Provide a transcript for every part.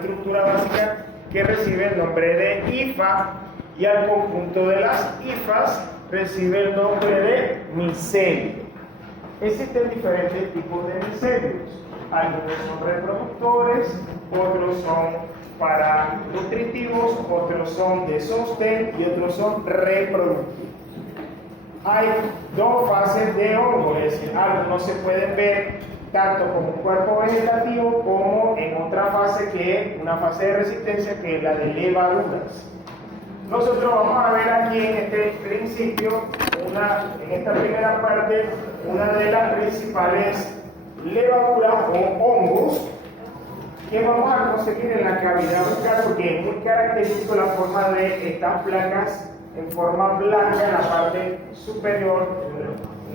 estructura básica que recibe el nombre de hifa, y al conjunto de las hifas recibe el nombre de micelio. Existen diferentes tipos de micelios. Algunos son reproductores, otros son para nutritivos, otros son de sostén y otros son reproductivos. Hay dos fases de hongo, es decir, algunos se pueden ver tanto como un cuerpo vegetativo como en otra fase que es una fase de resistencia, que es la de levaduras. Nosotros vamos a ver aquí en este principio, en esta primera parte, una de las principales levaduras o hongos que vamos a conseguir en la cavidad bucal, porque es muy característico la forma de estas placas en forma blanca en la parte superior,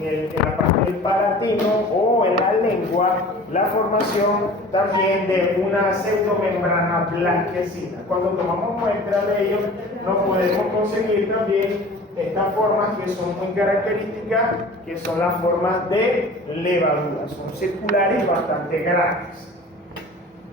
en la parte del palatino o en la lengua, la formación también de una pseudomembrana blanquecina. Cuando tomamos muestras de ello, nos podemos conseguir también estas formas que son muy características, que son las formas de levadura, son circulares y bastante grandes.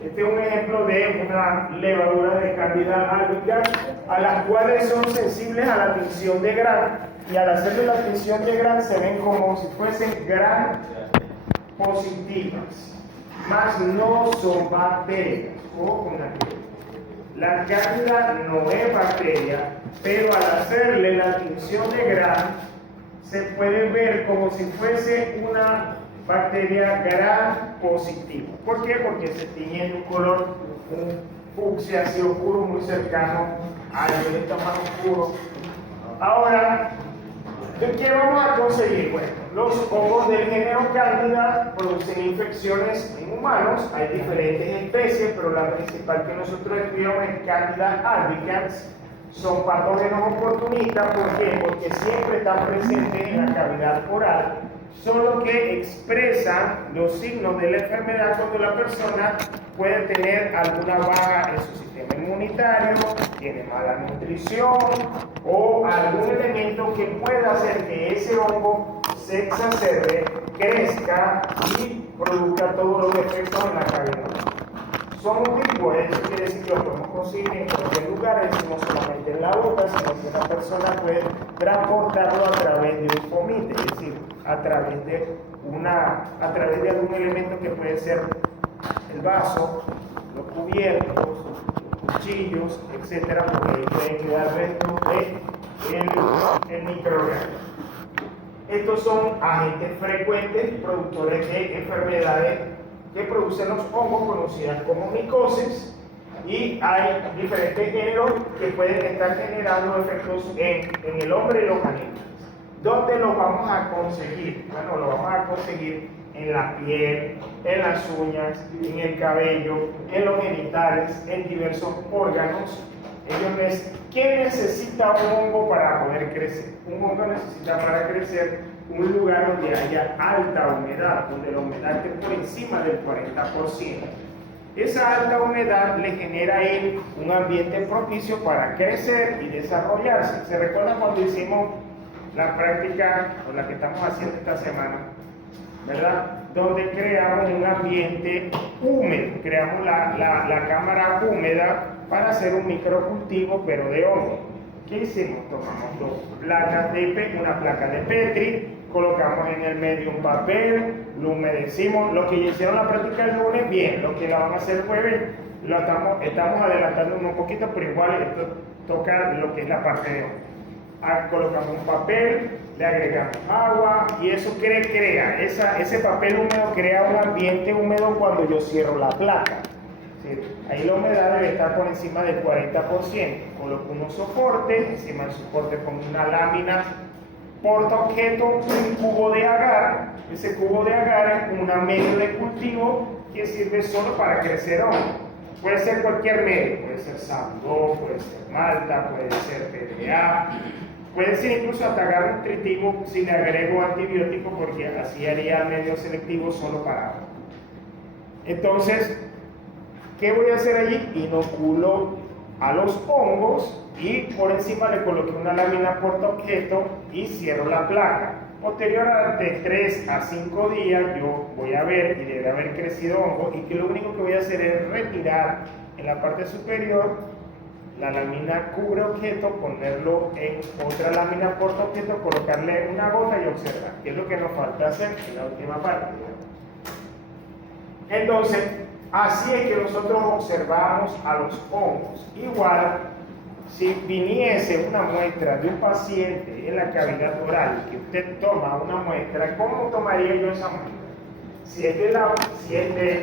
Este es un ejemplo de una levadura de Candida albicans, a las cuales son sensibles a la tinción de Gram, y al hacerle la tinción de Gram se ven como si fuesen Gram positivas, mas no son bacterias. Ojo con aquello. La Cándida no es bacteria, pero al hacerle la tinción de Gram se puede ver como si fuese una bacteria Gram positiva. ¿Por qué? Porque se tiñe de un color, un fucsia así oscuro, muy cercano al violeta más oscuro. Ahora, ¿qué vamos a conseguir? Bueno, los hongos del género Cándida producen infecciones en humanos. Hay diferentes especies, pero la principal que nosotros estudiamos es Candida albicans. Son patógenos oportunistas. ¿Por qué? Porque siempre están presentes en la cavidad oral. Son los que expresan los signos de la enfermedad cuando la persona puede tener alguna baja en su sistema inmunitario, tiene mala nutrición o algún elemento que pueda hacer que ese hongo se exacerbe, crezca y produzca todos los efectos en la cavidad. Son ubicuos, eso quiere decir que lo podemos conseguir en cualquier lugar, no solamente en la boca, sino que una persona puede transportarlo a través de un fomite, es decir, a través de algún elemento que puede ser el vaso, los cubiertos, los cuchillos, etcétera, porque ahí pueden quedar restos del microorganismo. Estos son agentes frecuentes, productores de enfermedades que producen los hongos, conocidas como micosis, y hay diferentes géneros que pueden estar generando efectos en el hombre y los animales. ¿Dónde los vamos a conseguir? Bueno, los vamos a conseguir en la piel, en las uñas, en el cabello, en los genitales, en diversos órganos. ¿Qué necesita un hongo para poder crecer? Un hongo necesita para crecer un lugar donde haya alta humedad, donde la humedad esté por encima del 40%. Esa alta humedad le genera a él un ambiente propicio para crecer y desarrollarse. ¿Se recuerdan cuando hicimos la práctica, o la que estamos haciendo esta semana, ¿verdad? Donde creamos un ambiente húmedo, creamos la cámara húmeda para hacer un microcultivo, pero de hongo. ¿Qué hicimos? Tomamos una placa de Petri, colocamos en el medio un papel, lo humedecimos. Los que hicieron la práctica el lunes, bien. Los que la van a hacer el jueves, estamos adelantando un poquito, pero igual esto toca lo que es la parte de hongo. Colocamos un papel, le agregamos agua y eso crea ese papel húmedo crea un ambiente húmedo cuando yo cierro la placa. ¿Sí? Ahí la humedad debe estar por encima del 40%. Coloco unos soportes, encima del soporte pongo una lámina portaobjeto, un cubo de agar. Ese cubo de agar es una medio de cultivo que sirve solo para crecer hongo. Puede ser cualquier medio, puede ser sabudó, puede ser malta, puede ser PDA, puede ser incluso hasta agar nutritivo si le agrego antibiótico, porque así haría medio selectivo solo para agua. Entonces, ¿qué voy a hacer allí? Inoculo a los hongos y por encima le coloqué una lámina portaobjeto y cierro la placa. Posterior a de 3 a 5 días yo voy a ver y debe haber crecido hongo, y que lo único que voy a hacer es retirar en la parte superior la lámina cubre objeto, ponerlo en otra lámina porta objeto, colocarle una gota y observar, que es lo que nos falta hacer en la última parte. Entonces, así es que nosotros observamos a los hongos. Igual, si viniese una muestra de un paciente en la cavidad oral, que usted toma una muestra, ¿cómo tomaría yo esa muestra? Si es de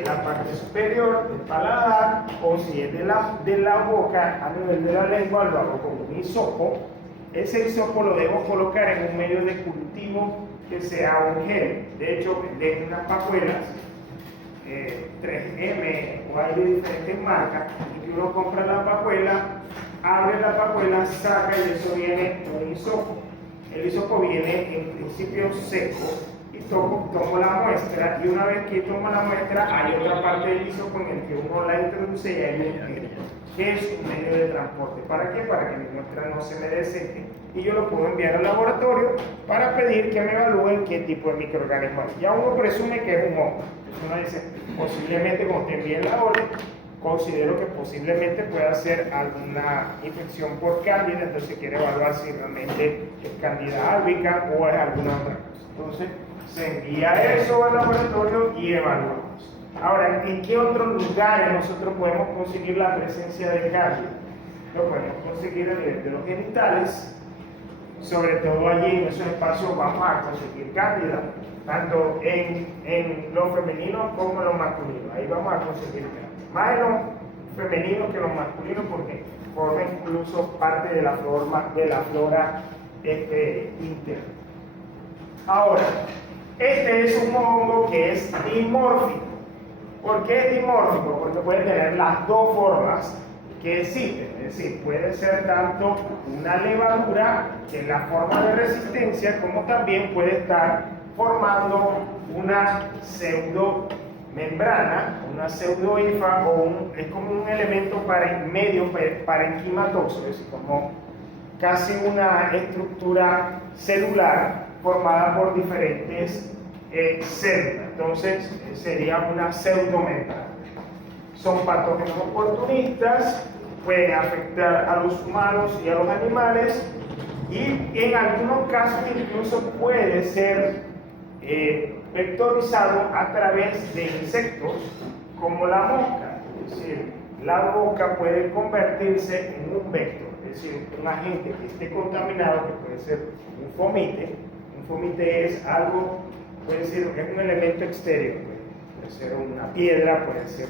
la parte superior del paladar, o si es de la boca a nivel de la lengua, lo hago con un hisopo. Ese hisopo lo debo colocar en un medio de cultivo que sea un gel. De hecho, venden unas pajuelas 3M o hay de diferentes marcas, y que uno compra la pajuela, abre la pajuela, saca, y eso viene un hisopo. El hisopo viene en principio seco, y tomo la muestra, y una vez que tomo la muestra hay otra parte del hisopo en el que uno la introduce y hay un gel, que es un medio de transporte. ¿Para qué? Para que mi muestra no se me deseque, y yo lo puedo enviar al laboratorio para pedir que me evalúen qué tipo de microorganismo es. Ya uno presume que es un hongo. Uno dice, posiblemente cuando te envíen la orden, considero que posiblemente pueda ser alguna infección por cándida, entonces quiere evaluar si realmente es cándida álbica o es alguna otra cosa. Entonces se envía eso al laboratorio y evaluamos. Ahora, ¿en qué otros lugares nosotros podemos conseguir la presencia de cándida? Lo podemos conseguir a nivel de los genitales, sobre todo allí en esos espacios vamos a conseguir cándida, tanto en lo femenino como en lo masculino. Ahí vamos a conseguir cándida. Más en lo femenino que en lo masculino, porque forma incluso parte de la flora interna. Ahora, este es un hongo que es dimórfico. ¿Por qué es dimórfico? Porque puede tener las dos formas que existen, es decir, puede ser tanto una levadura, que es la forma de resistencia, como también puede estar formando una pseudomembrana, una pseudohifa, es como un elemento parenquimatoso, es decir, como casi una estructura celular formada por diferentes células. Entonces sería una pseudomembrana. Son patógenos oportunistas, pueden afectar a los humanos y a los animales, y en algunos casos incluso puede ser vectorizado a través de insectos como la mosca. Es decir, la mosca puede convertirse en un vector, es decir, un agente que esté contaminado, que puede ser un fomite. Un fomite es algo, puede ser, es un elemento exterior, puede ser una piedra, puede ser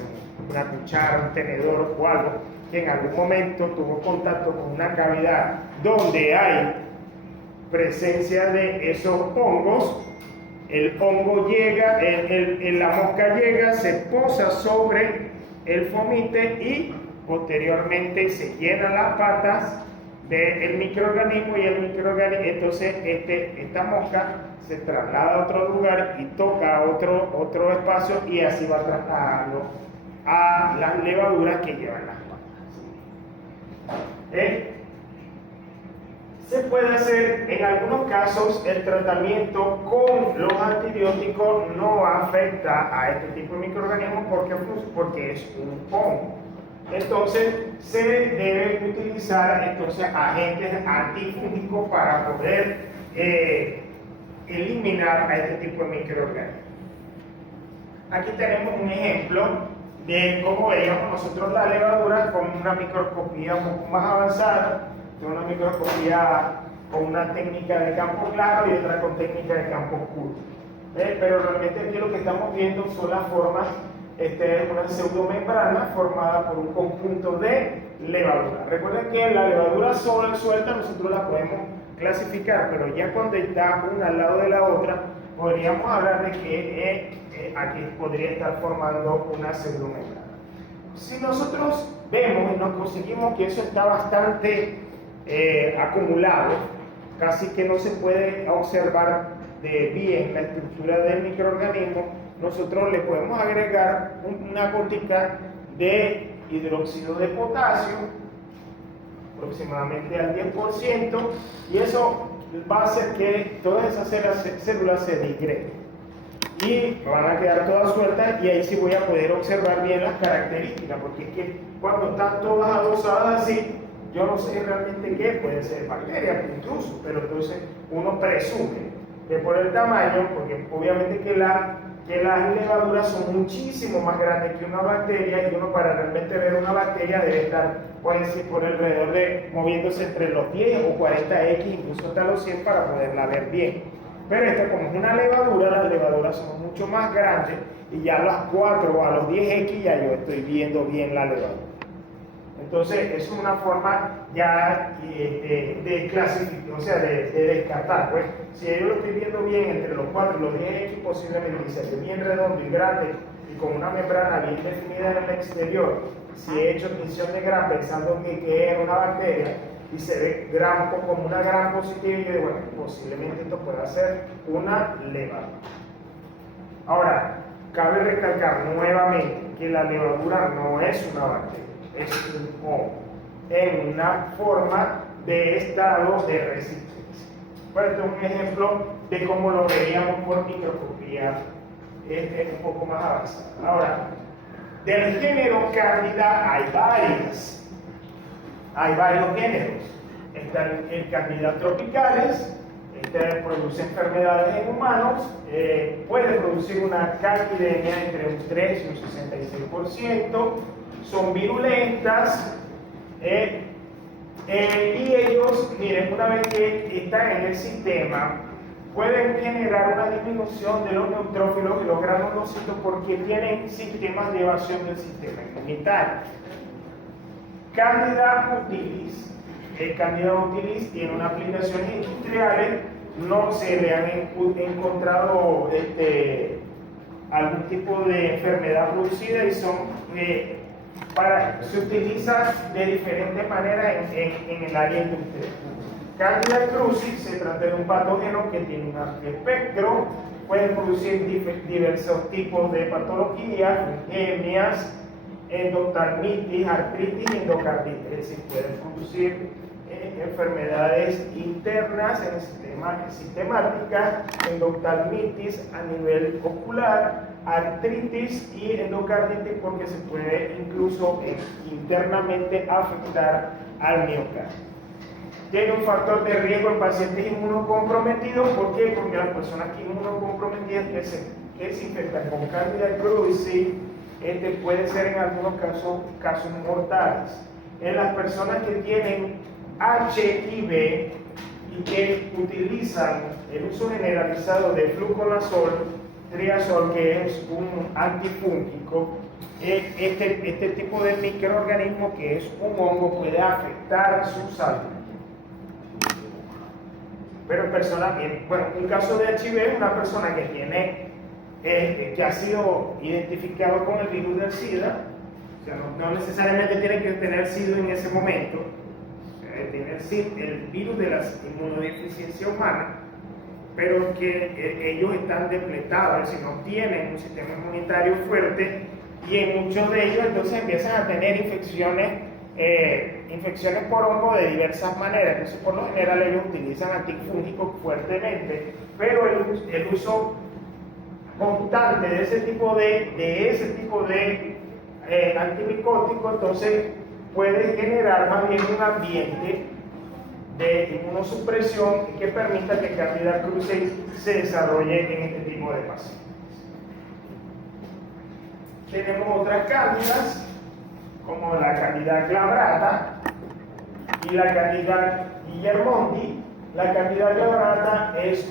una cuchara, un tenedor o algo que en algún momento tuvo contacto con una cavidad donde hay presencia de esos hongos. El hongo llega, la mosca llega, se posa sobre el fomite y posteriormente se llenan las patas del microorganismo, y el microorganismo, entonces esta mosca se traslada a otro lugar y toca otro espacio, y así va trasladando a las levaduras que llevan las patas. Se puede hacer en algunos casos el tratamiento con los antibióticos, no afecta a este tipo de microorganismos porque es un hongo. Entonces se deben utilizar agentes antifúngicos para poder eliminar a este tipo de microorganismos. Aquí tenemos un ejemplo de cómo veíamos nosotros la levadura con una microscopía un poco más avanzada, una microscopía con una técnica de campo claro y otra con técnica de campo oscuro. Pero realmente aquí lo que estamos viendo son las formas. Esta es una pseudomembrana formada por un conjunto de levadura. Recuerden que la levadura sola, suelta, nosotros la podemos clasificar, pero ya cuando está una al lado de la otra, podríamos hablar de que aquí podría estar formando una pseudomembrana. Si nosotros vemos y nos conseguimos que eso está bastante acumulado, casi que no se puede observar bien la estructura del microorganismo, nosotros le podemos agregar una gotica de hidróxido de potasio, aproximadamente al 10%, y eso va a hacer que todas esas células se digreguen y van a quedar todas sueltas, y ahí sí voy a poder observar bien las características, porque es que cuando están todas adosadas así, yo no sé realmente qué, puede ser bacteria incluso, pero entonces uno presume que por el tamaño, porque obviamente que las levaduras son muchísimo más grandes que una bacteria, y uno para realmente ver una bacteria debe estar, puede decir, por alrededor de moviéndose entre los 10 o 40x, incluso hasta los 100, para poderla ver bien. Pero esta, como es una levadura, las levaduras son mucho más grandes, y ya a las 4 o a los 10x ya yo estoy viendo bien la levadura. Entonces, es una forma ya de clasificar, o sea, de descartar. Pues, si yo lo estoy viendo bien entre los 4 y los 10x, posiblemente se ve bien redondo y grande y con una membrana bien definida en el exterior. Si he hecho tinción de Gram pensando que es una bacteria y se ve Gram como una Gram positiva, y yo digo, bueno, posiblemente esto pueda ser una levadura. Ahora, cabe recalcar nuevamente que la levadura no es una bacteria, es un hongo en una forma de estado de resistencia. Bueno, este es un ejemplo de cómo lo veríamos por microscopía un poco más avanzada. Ahora, del género Candida hay varios géneros. Están el Candida tropicales, este produce enfermedades en humanos, puede producir una candidemia entre un 3 y un 66%, son virulentas, y ellos, miren, una vez que están en el sistema, pueden generar una disminución de los neutrófilos y los granulocitos, porque tienen sistemas de evasión del sistema inmunitario. Candida utilis. El Candida utilis tiene unas aplicaciones industriales, no se le han encontrado algún tipo de enfermedad producida, y son se utiliza de diferentes maneras en el área industrial. Candida cruzi se trata de un patógeno que tiene un amplio espectro, puede producir diversos tipos de patologías, gemias, endoftalmitis, artritis y endocarditis, es decir, puede producir enfermedades internas en el sistema sistemáticas, endoftalmitis a nivel ocular, artritis y endocarditis, porque se puede incluso internamente afectar al miocardio. Tiene un factor de riesgo en pacientes inmunocomprometidos. ¿Por qué? Porque las personas inmunocomprometidas que se infectan con Candida cruzi, puede ser en algunos casos mortales. En las personas que tienen HIV y que utilizan el uso generalizado de fluconazol, triazol, que es un antifúngico, este tipo de microorganismo, que es un hongo, puede afectar su salud. Pero un caso de HIV es una persona que tiene, que ha sido identificado con el virus del SIDA, o sea, no necesariamente tiene que tener SIDA en ese momento, tiene el virus de la inmunodeficiencia humana, pero que ellos están depletados, es decir, no tienen un sistema inmunitario fuerte, y en muchos de ellos entonces empiezan a tener infecciones por hongo de diversas maneras. Entonces, por lo general, ellos utilizan antifúngicos fuertemente, pero el uso constante de ese tipo de antimicótico, entonces puede generar más bien un ambiente de inmunosupresión que permita que Candida cruzi se desarrolle en este tipo de pacientes. Tenemos otras cándidas, como la Candida glabrata y la Candida guillermondi. La Candida glabrata es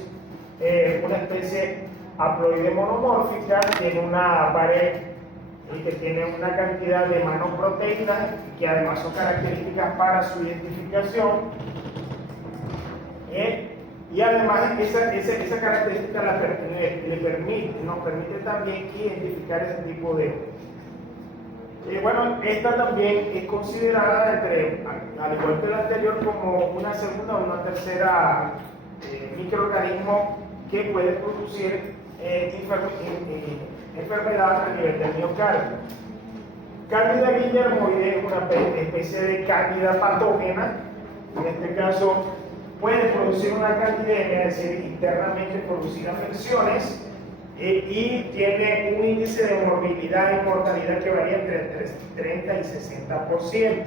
una especie haploide monomórfica, tiene una pared que tiene una cantidad de manoproteínas que además son características para su identificación, y además esa característica nos permite también identificar ese tipo de bueno, esta también es considerada, al igual que la anterior, como una segunda o una tercera microorganismo que puede producir enfermedad a nivel del miocardio. Candida guillermoide es una especie de cándida patógena. En este caso puede producir una candidemia, es decir, internamente producir afecciones, y tiene un índice de morbilidad y mortalidad que varía entre 30 y 60%.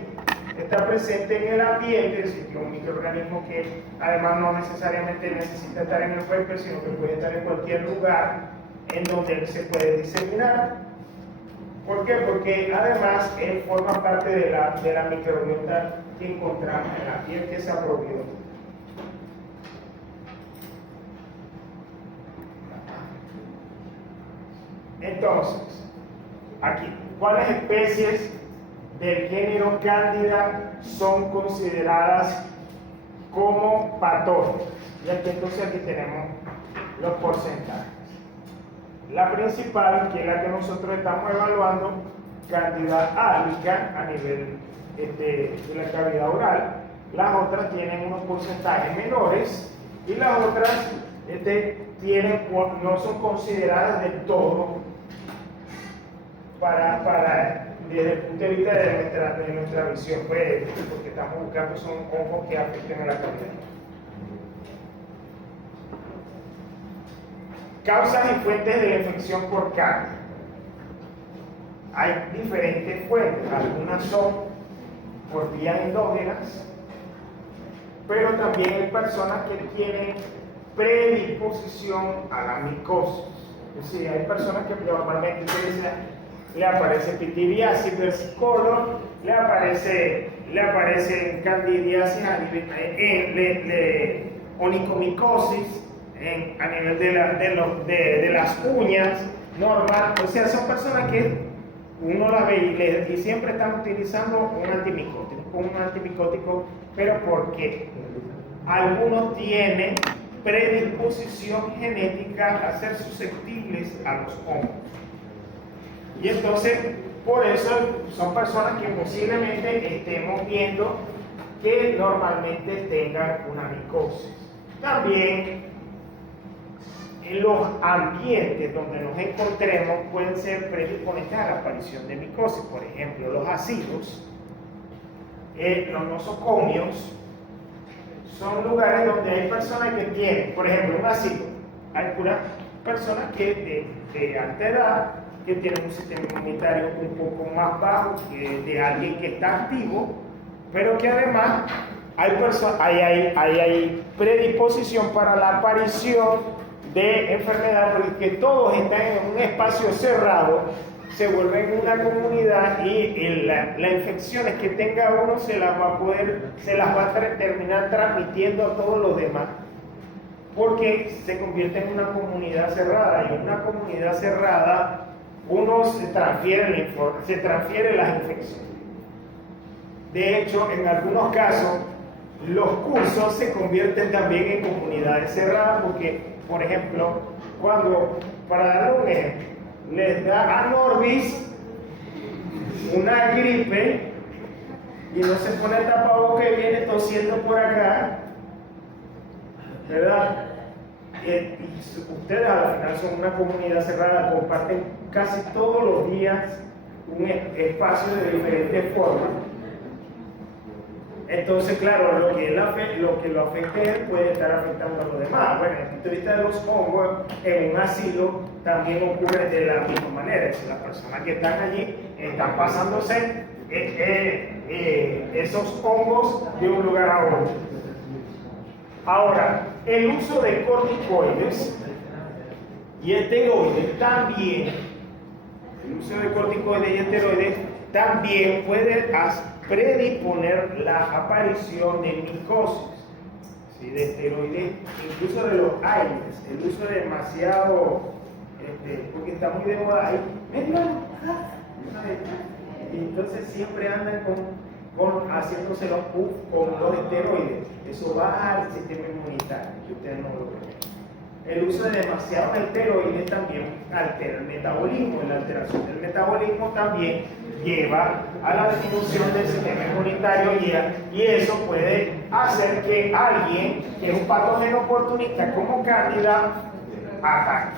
Está presente en el ambiente, es decir, que un microorganismo que además no necesariamente necesita estar en el huésped, sino que puede estar en cualquier lugar en donde él se puede diseminar. ¿Por qué? Porque además él forma parte de la microbiota que encontramos en la piel que se ha probiótica. Entonces, aquí, ¿cuáles especies del género Cándida son consideradas como patógenas? Y aquí entonces aquí tenemos los porcentajes. La principal, que es la que nosotros estamos evaluando, Cándida albicans a nivel de la cavidad oral. Las otras tienen unos porcentajes menores y las otras no son consideradas del todo desde el punto de vista de nuestra visión, pues, porque estamos buscando son hongos que afecten a la cavidad. Causas y fuentes de la infección por cándida. Hay diferentes fuentes, algunas son por vías endógenas, pero también hay personas que tienen predisposición a la micosis. Es decir, hay personas que normalmente le aparece pityriasis versicolor, le aparece candidiasis onicomicosis a nivel de las uñas, normal. O sea, son personas que uno la ve y siempre están utilizando un antimicótico, pero ¿por qué? Algunos tienen predisposición genética a ser susceptibles a los hongos. Y entonces, por eso son personas que posiblemente estemos viendo que normalmente tengan una micosis. También, en los ambientes donde nos encontremos pueden ser predisponentes a la aparición de micosis. Por ejemplo, los ácidos, los nosocomios, son lugares donde hay personas que tienen, por ejemplo, un ácido. Hay puras personas que de alta edad, que tienen un sistema inmunitario un poco más bajo que de alguien que está activo, pero que además hay predisposición para la aparición de enfermedad, porque todos están en un espacio cerrado, se vuelven una comunidad y las infecciones que tenga uno se las va a terminar transmitiendo a todos los demás, porque se convierte en una comunidad cerrada, y en una comunidad cerrada uno se transfiere las infecciones. De hecho, en algunos casos, los cursos se convierten también en comunidades cerradas, porque, por ejemplo, para dar un ejemplo, les da a Norbis una gripe y no se pone el tapabocas y viene tosiendo por acá, ¿verdad? Y ustedes al final son una comunidad cerrada, comparten casi todos los días un espacio de diferentes formas. Entonces, claro, lo que lo afecte puede estar afectando a los demás. Bueno, desde el punto de vista de los hongos, en un asilo también ocurre de la misma manera. Es decir, las personas que están allí están pasándose esos hongos de un lugar a otro. Ahora, el uso de corticoides y esteroides también, el uso de corticoides y esteroides también puede predisponer la aparición de micosis, ¿sí? De esteroides, incluso de los aires, el uso de demasiado, porque está muy de moda ahí, y entonces siempre andan haciéndose los puff con los esteroides. Eso baja el sistema inmunitario, que ustedes no lo ven. El uso de demasiados esteroides también altera el metabolismo, y la alteración del metabolismo también lleva a la disminución del sistema inmunitario, y eso puede hacer que alguien que es un patógeno oportunista como Cándida ataque.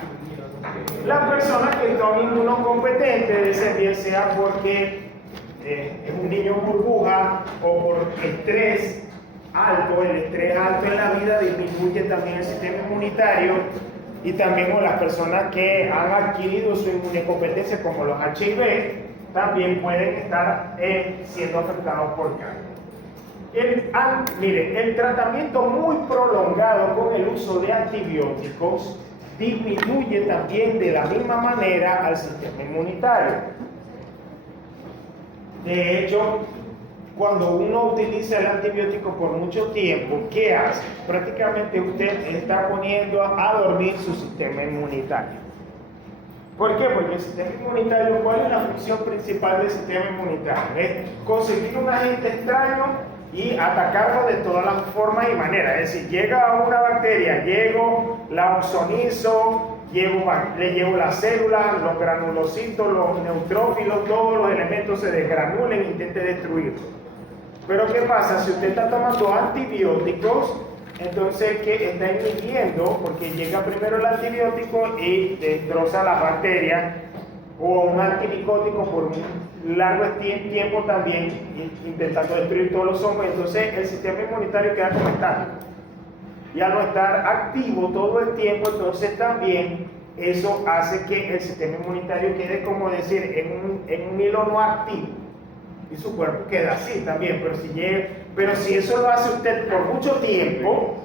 Las personas que son inmunocompetentes, bien sea porque es un niño burbuja o por estrés, alto, el estrés alto en la vida disminuye también el sistema inmunitario y también con las personas que han adquirido su inmunocompetencia como los HIV también pueden estar siendo afectados por cáncer. Mire, el tratamiento muy prolongado con el uso de antibióticos disminuye también de la misma manera al sistema inmunitario. De hecho, cuando uno utiliza el antibiótico por mucho tiempo, ¿qué hace? Prácticamente usted está poniendo a dormir su sistema inmunitario. ¿Por qué? Porque el sistema inmunitario, ¿cuál es la función principal del sistema inmunitario? Es conseguir un agente extraño y atacarlo de todas las formas y maneras. Es decir, llega una bacteria, la ozonizo, le llevo las células, los granulocitos, los neutrófilos, todos los elementos se desgranulen e intente destruirlos. Pero ¿qué pasa? Si usted está tomando antibióticos, entonces que está inhibiendo, porque llega primero el antibiótico y destroza las bacterias, o un antimicótico por un largo tiempo también, intentando destruir todos los hongos. Entonces el sistema inmunitario queda como estático. Y al no estar activo todo el tiempo, entonces también eso hace que el sistema inmunitario quede, como decir, en un hilo no activo. Y su cuerpo queda así también, pero si eso lo hace usted por mucho tiempo,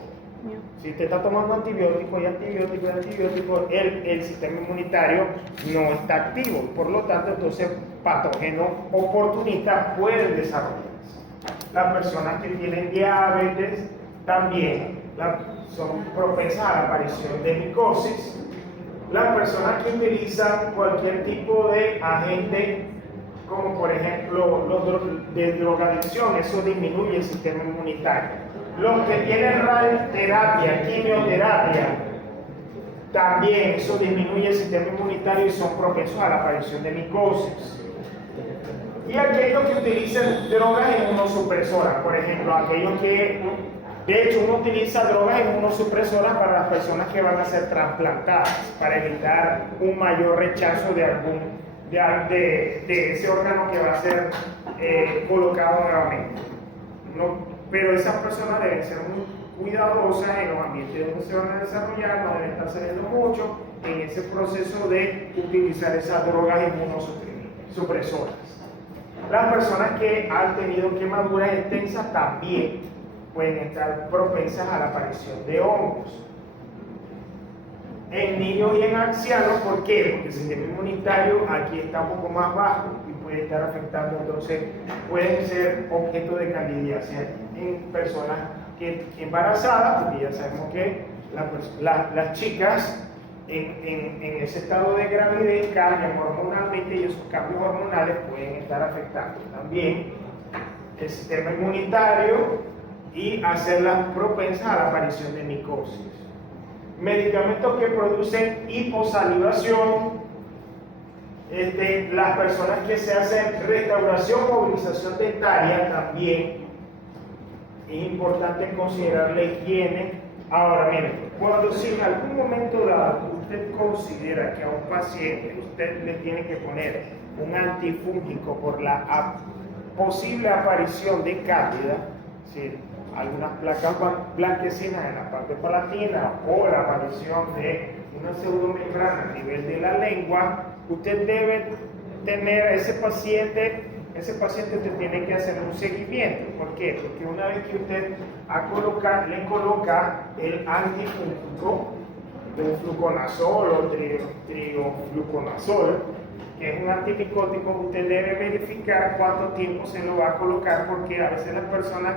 si usted está tomando antibióticos y antibióticos, el sistema inmunitario no está activo. Por lo tanto, entonces patógenos oportunistas pueden desarrollarse. Las personas que tienen diabetes también son propensas a la aparición de micosis. Las personas que utilizan cualquier tipo de agente, como por ejemplo los de drogadicción, eso disminuye el sistema inmunitario. Los que tienen radioterapia, quimioterapia, también eso disminuye el sistema inmunitario y son propensos a la aparición de micosis. Y aquellos que utilizan drogas inmunosupresoras, por ejemplo, aquellos que, de hecho, uno utiliza drogas inmunosupresoras para las personas que van a ser trasplantadas, para evitar un mayor rechazo de ese órgano que va a ser colocado nuevamente. Pero esas personas deben ser muy cuidadosas en los ambientes donde se van a desarrollar, no deben estar saliendo mucho en ese proceso de utilizar esas drogas inmunosupresoras. Las personas que han tenido quemaduras extensas también pueden estar propensas a la aparición de hongos. En niños y en ancianos, ¿por qué? Porque el sistema inmunitario aquí está un poco más bajo y puede estar afectando, entonces pueden ser objeto de candidiasis en personas embarazadas, porque ya sabemos que las chicas en ese estado de gravidez cambian hormonalmente y esos cambios hormonales pueden estar afectando también el sistema inmunitario y hacerlas propensas a la aparición de micosis. Medicamentos que producen hiposalivación, las personas que se hacen restauración o movilización dentaria también es importante considerar la higiene. Ahora, miren, si en algún momento dado usted considera que a un paciente usted le tiene que poner un antifúngico por la posible aparición de cándida, ¿sí?, algunas placas blanquecinas en la parte palatina o la aparición de una pseudomembrana a nivel de la lengua, usted debe tener a ese paciente usted tiene que hacer un seguimiento. ¿Por qué? Porque una vez que usted le coloca el antifúngico, un fluconazol o triofluconazol, que es un antimicótico, usted debe verificar cuánto tiempo se lo va a colocar, porque a veces las personas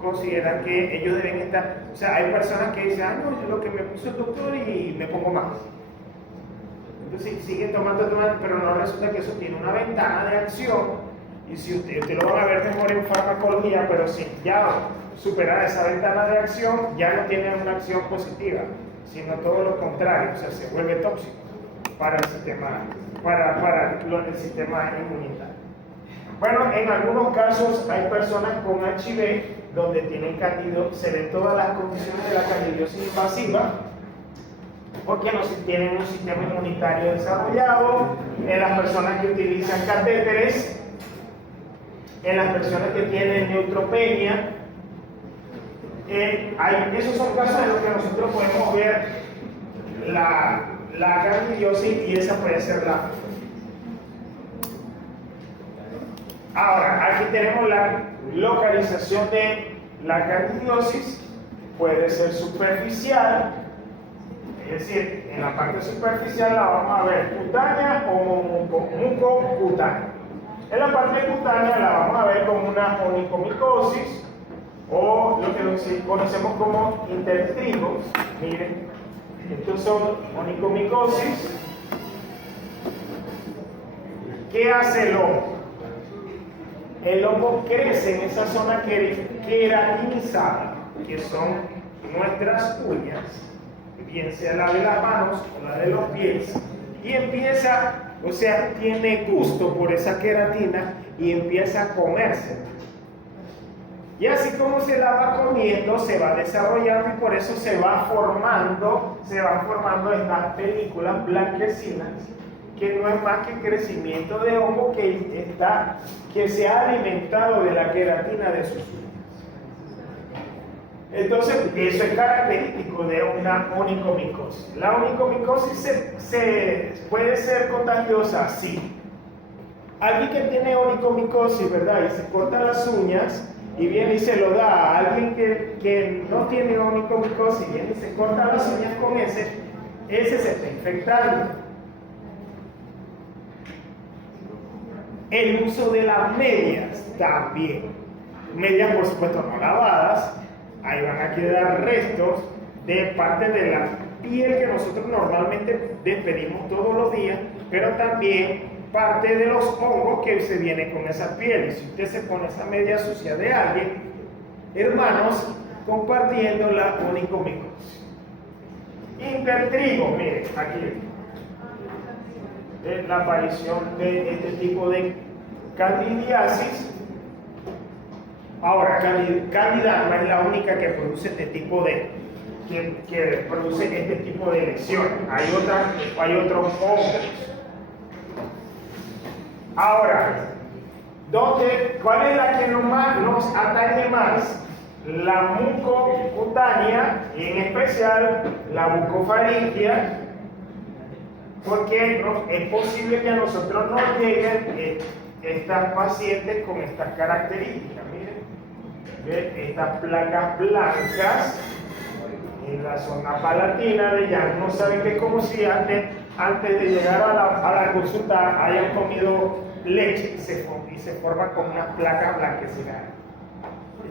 consideran que ellos deben estar, o sea, hay personas que dicen, no, yo lo que me puso el doctor y me pongo más. Entonces siguen tomando, pero no resulta que eso tiene una ventana de acción, y si usted lo van a ver mejor en farmacología, pero si ya supera esa ventana de acción, ya no tiene una acción positiva, sino todo lo contrario, o sea, se vuelve tóxico para el sistema, el sistema inmunitario. Bueno, en algunos casos hay personas con HIV donde tienen se ven todas las condiciones de la candidiosis invasiva, porque no tienen un sistema inmunitario desarrollado. En las personas que utilizan catéteres, en las personas que tienen neutropenia, Esos son casos en los que nosotros podemos ver la candidiosis y esa puede ser la. Ahora, aquí tenemos la localización de la candidiosis. Puede ser superficial, es decir, en la parte superficial la vamos a ver cutánea o mucocutánea. En la parte cutánea la vamos a ver como una onicomicosis o lo que conocemos como intertrigos. Miren, estos son onicomicosis. ¿Qué hace el hongo? El hongo crece en esa zona queratinizada, que son nuestras uñas, bien sea la de las manos o la de los pies, y empieza, o sea, tiene gusto por esa queratina y empieza a comerse. Y así como se la va comiendo, se va desarrollando y por eso se van formando estas películas blanquecinas, que no es más que crecimiento de hongo que se ha alimentado de la queratina de sus uñas. Entonces, eso es característico de una onicomicosis. La onicomicosis puede ser contagiosa, sí. Alguien que tiene onicomicosis, ¿verdad? Y se corta las uñas y viene y se lo da a alguien que no tiene onicomicosis y viene y se corta las uñas con ese se está infectando. El uso de las medias también. Medias, por supuesto, no lavadas. Ahí van a quedar restos de parte de la piel que nosotros normalmente despedimos todos los días, pero también parte de los hongos que se vienen con esa piel. Y si usted se pone esa media sucia de alguien, hermanos, compartiendo la onicomicosis. Intertrigo, miren, aquí es la aparición de este tipo de candidiasis. Ahora, Candida no es la única que produce este tipo de lesiones. Hay otros hongos. Ahora, ¿cuál es la que nos atañe más? La mucocutánea y en especial la mucofaringia, porque es posible que a nosotros nos lleguen estas pacientes con estas características. Miren, estas placas blancas en la zona palatina de ya no saben que es como si antes de llegar a la consulta hayan comido leche y se forman como unas placas blanquecinas.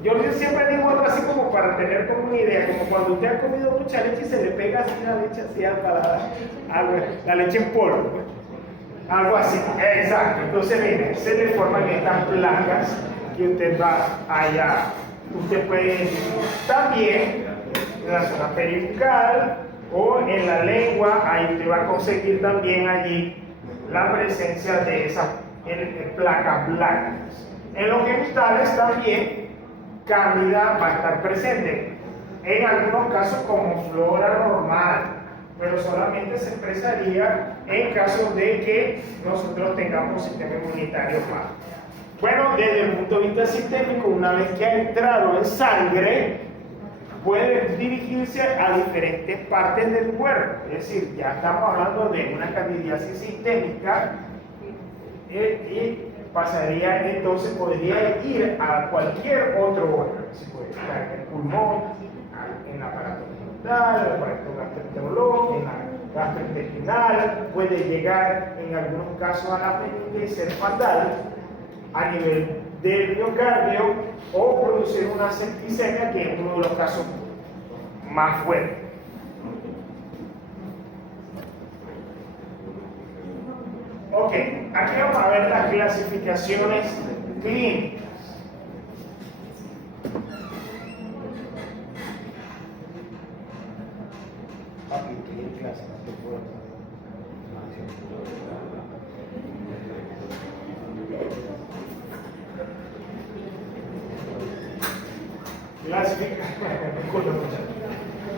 Yo siempre digo algo así como para tener como una idea, como cuando usted ha comido mucha leche y se le pega así la leche así al paladar, la leche en polvo, pues. Algo así, exacto. Entonces mire, se le forman estas placas que usted va allá. Usted puede también en la zona peribucal o en la lengua, ahí usted va a conseguir también allí la presencia de esas placas blancas. En los genitales también Cándida va a estar presente, en algunos casos como flora normal, pero solamente se expresaría en caso de que nosotros tengamos un sistema inmunitario bajo. Bueno, desde el punto de vista sistémico, una vez que ha entrado en sangre, puede dirigirse a diferentes partes del cuerpo. Es decir, ya estamos hablando de una candidiasis sistémica y pasaría, entonces podría ir a cualquier otro órgano. Se puede estar en el pulmón, en el aparato genital, en el aparato gastroenterológico, en la gastrointestinal, puede llegar en algunos casos a la meninge y ser fatal a nivel del miocardio o producir una septicemia, que es uno de los casos más fuertes. Ok, aquí vamos a ver las clasificaciones clínicas.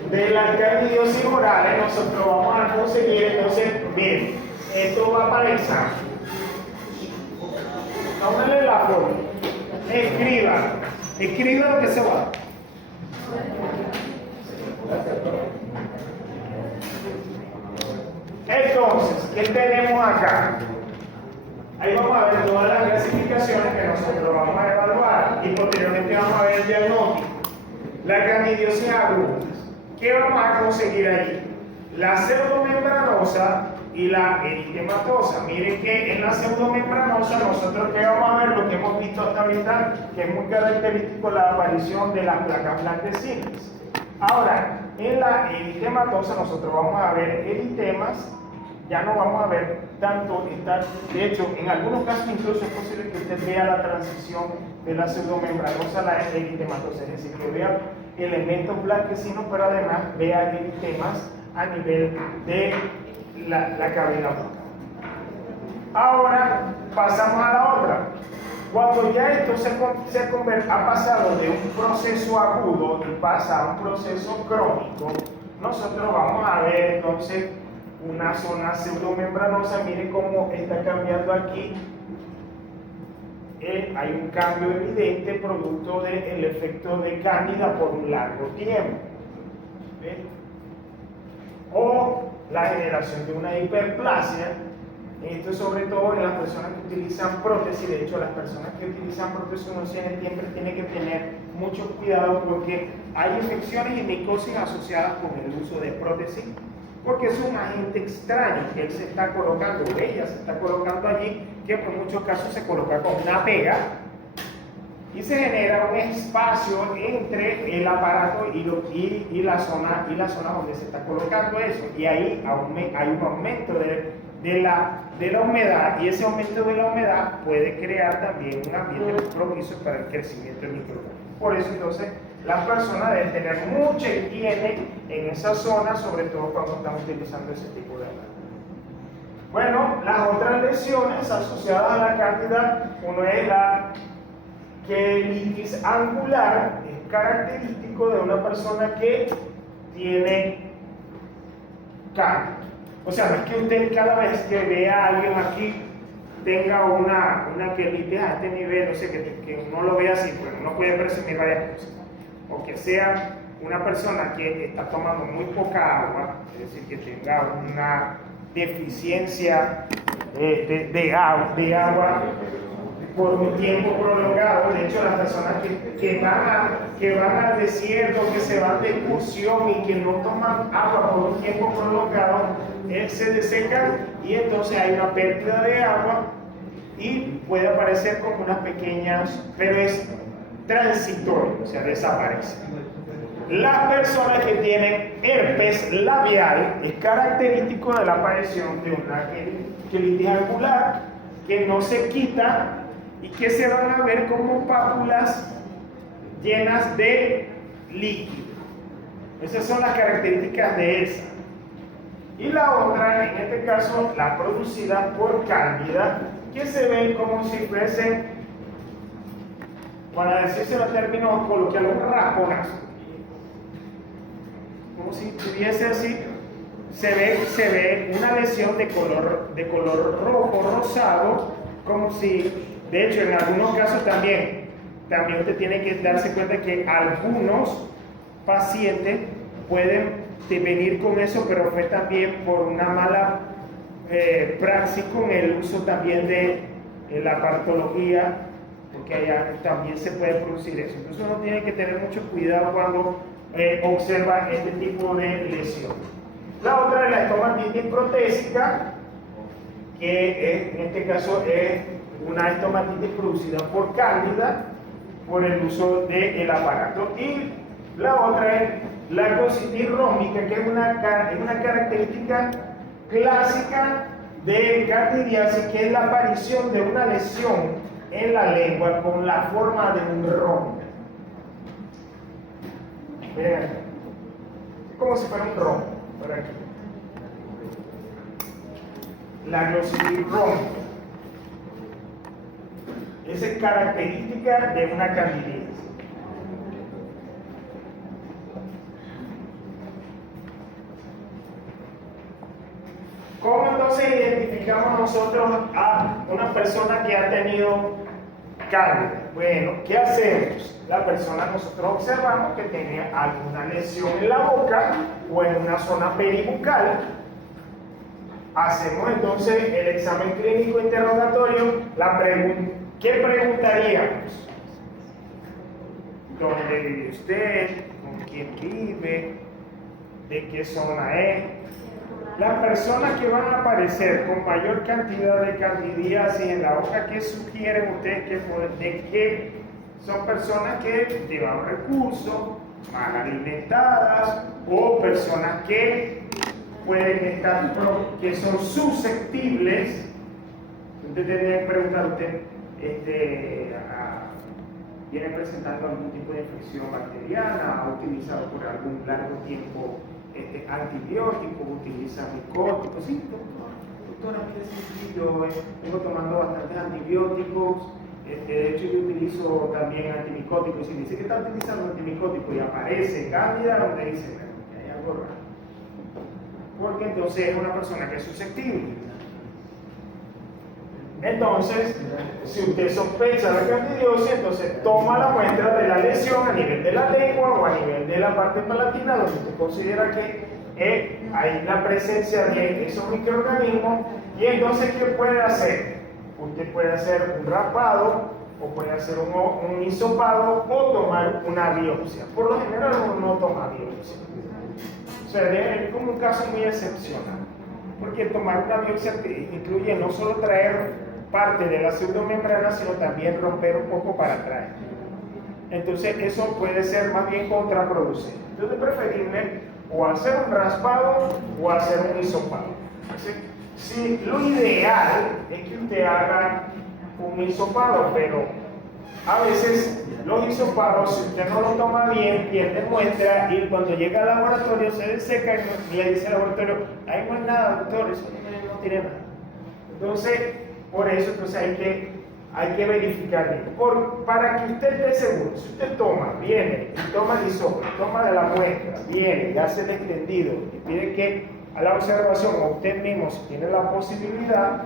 De las candidiosis orales nosotros vamos a conseguir, entonces, miren, esto va para el examen. Póngale la forma. Escriba lo que se va. Entonces, ¿qué tenemos acá? Ahí vamos a ver todas las clasificaciones que nosotros vamos a evaluar y posteriormente vamos a ver el diagnóstico. La candidiosis aguda. ¿Qué vamos a conseguir ahí? La pseudomembranosa y la eritematosa. Miren que en la pseudomembranosa nosotros que vamos a ver lo que hemos visto hasta ahorita, que es muy característico la aparición de las placas blanquecinas. Ahora, en la eritematosa nosotros vamos a ver eritemas, ya no vamos a ver tanto, de hecho, en algunos casos incluso es posible que usted vea la transición de la pseudomembranosa a la eritematosa, es decir, que vea elementos blanquecinos, pero además vea eritemas a nivel de la cabina bucal. Ahora pasamos a la otra. Cuando ya esto ha pasado de un proceso agudo y pasa a un proceso crónico, nosotros vamos a ver entonces una zona pseudomembranosa. Miren cómo está cambiando aquí. Hay un cambio evidente producto del efecto de cándida por un largo tiempo. ¿Ven? O la generación de una hiperplasia. Esto sobre todo en las personas que utilizan prótesis. De hecho, las personas que utilizan prótesis uno siempre tiene que tener mucho cuidado porque hay infecciones y micosis asociadas con el uso de prótesis, porque es un agente extraño que él se está colocando, o ella se está colocando allí, que por muchos casos se coloca con una pega y se genera un espacio entre el aparato y la zona donde se está colocando eso, y ahí hay un aumento de la humedad, y ese aumento de la humedad puede crear también un ambiente propicio para el crecimiento del microorganismo. Por eso entonces las personas deben tener mucha higiene en esa zona, sobre todo cuando están utilizando ese tipo de aparato. Bueno, las otras lesiones asociadas a la cándida, uno es la quelitis angular, es característico de una persona que tiene cándida. O sea, no es que usted cada vez que vea a alguien aquí tenga una quelitis a este nivel, o sea, que uno lo vea así, pues uno puede presumir varias cosas. O que sea una persona que está tomando muy poca agua, es decir, que tenga una deficiencia de agua por un tiempo prolongado. De hecho, las personas que van al desierto, que se van de excursión y que no toman agua por un tiempo prolongado, se desecan y entonces hay una pérdida de agua y puede aparecer como unas pequeñas, pero es transitorio, o sea, desaparece. Las personas que tienen herpes labial es característico de la aparición de una quelitis angular que no se quita y que se van a ver como pápulas llenas de líquido. Esas son las características de esa. Y la otra, en este caso, la producida por cándida, que se ven como si fuesen, para decirse en términos coloquiales, un rasponazo. Como si tuviese así, se ve una lesión de color rojo, rosado, como si, de hecho, en algunos casos también usted tiene que darse cuenta que algunos pacientes pueden venir con eso, pero fue también por una mala praxis con el uso también de la aparatología, porque allá también se puede producir eso. Entonces uno tiene que tener mucho cuidado cuando observa este tipo de lesión. La otra es la estomatitis protésica, que en este caso es una estomatitis producida por cándida por el uso del aparato. Y la otra es la glossitis rómica, que es una característica clásica de candidiasis, que es la aparición de una lesión en la lengua con la forma de un rombo. Miren aquí, es como si fuera un rombo por aquí. La glossitis rómica. Esa es característica de una candidiasis. ¿Cómo entonces identificamos nosotros a una persona que ha tenido cándida? Bueno, ¿qué hacemos? La persona, nosotros observamos que tiene alguna lesión en la boca o en una zona peribucal. Hacemos entonces el examen clínico interrogatorio. ¿Qué preguntaríamos? ¿Dónde vive usted? ¿Con quién vive? ¿De qué zona es? Las personas que van a aparecer con mayor cantidad de candidiasis en la boca, ¿qué sugieren ustedes que son personas que llevan recursos, mal alimentadas o personas que pueden estar, que son susceptibles? Usted tendría que preguntar, ¿viene presentando algún tipo de infección bacteriana? ¿Ha utilizado por algún largo tiempo antibióticos? ¿Utiliza micóticos? Sí, doctora, mire, sí, yo vengo tomando bastantes antibióticos. De hecho, yo utilizo también antimicóticos. Y si dice que está utilizando antimicóticos y aparece cándida, donde dice que hay algo raro. Porque entonces es una persona que es susceptible. Entonces, si usted sospecha la candidiosis, entonces toma la muestra de la lesión a nivel de la lengua o a nivel de la parte palatina, donde usted considera que hay la presencia de esos microorganismos. Y entonces, ¿qué puede hacer? Usted puede hacer un raspado, o puede hacer un hisopado, o tomar una biopsia. Por lo general, uno no toma biopsia. O sea, es como un caso muy excepcional. Porque tomar una biopsia incluye no solo traer parte de la pseudomembrana, sino también romper un poco para traer. Entonces eso puede ser más bien contraproducente. Entonces es preferible o hacer un raspado o hacer un hisopado. Si lo ideal es que usted haga un hisopado, pero a veces los hisopados, si usted no lo toma bien, pierde muestra y cuando llega al laboratorio se deseca y le dice al laboratorio, ahí no hay nada, doctor, eso no tiene nada. Entonces, por eso hay que verificar bien. Para que usted esté seguro, si usted viene y toma el hisopo, toma de la muestra, viene y hace el extendido y pide que a la observación, o usted mismo, si tiene la posibilidad,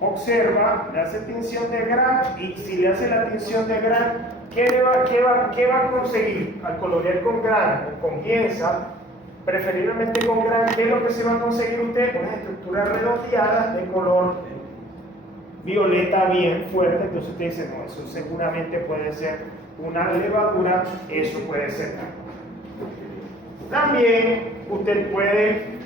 observa, le hace tinción de Gram y si le hace la tinción de Gram, ¿qué va a conseguir? Al colorear con Gram o con piensa, preferiblemente con Gram, ¿qué es lo que se va a conseguir usted? Unas estructuras redondeadas de color violeta bien fuerte. Entonces usted dice, no, eso seguramente puede ser una levadura, eso puede ser. También usted puede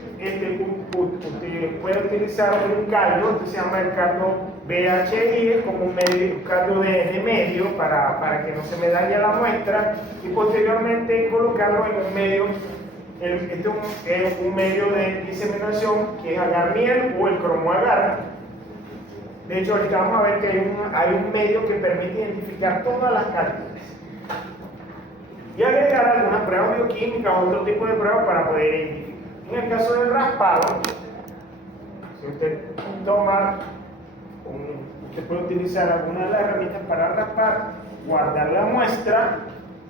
utilizar un caldo que se llama el caldo BHI, es como un caldo de medio para que no se me dañe la muestra, y posteriormente colocarlo en un medio. Este es un medio de diseminación que es agar miel o el cromoagar. De hecho, ahorita vamos a ver que hay un medio que permite identificar todas las cándidas y agregar algunas pruebas bioquímicas o otro tipo de pruebas para poder identificar. En el caso del raspado, si usted usted puede utilizar alguna de las herramientas para raspar, guardar la muestra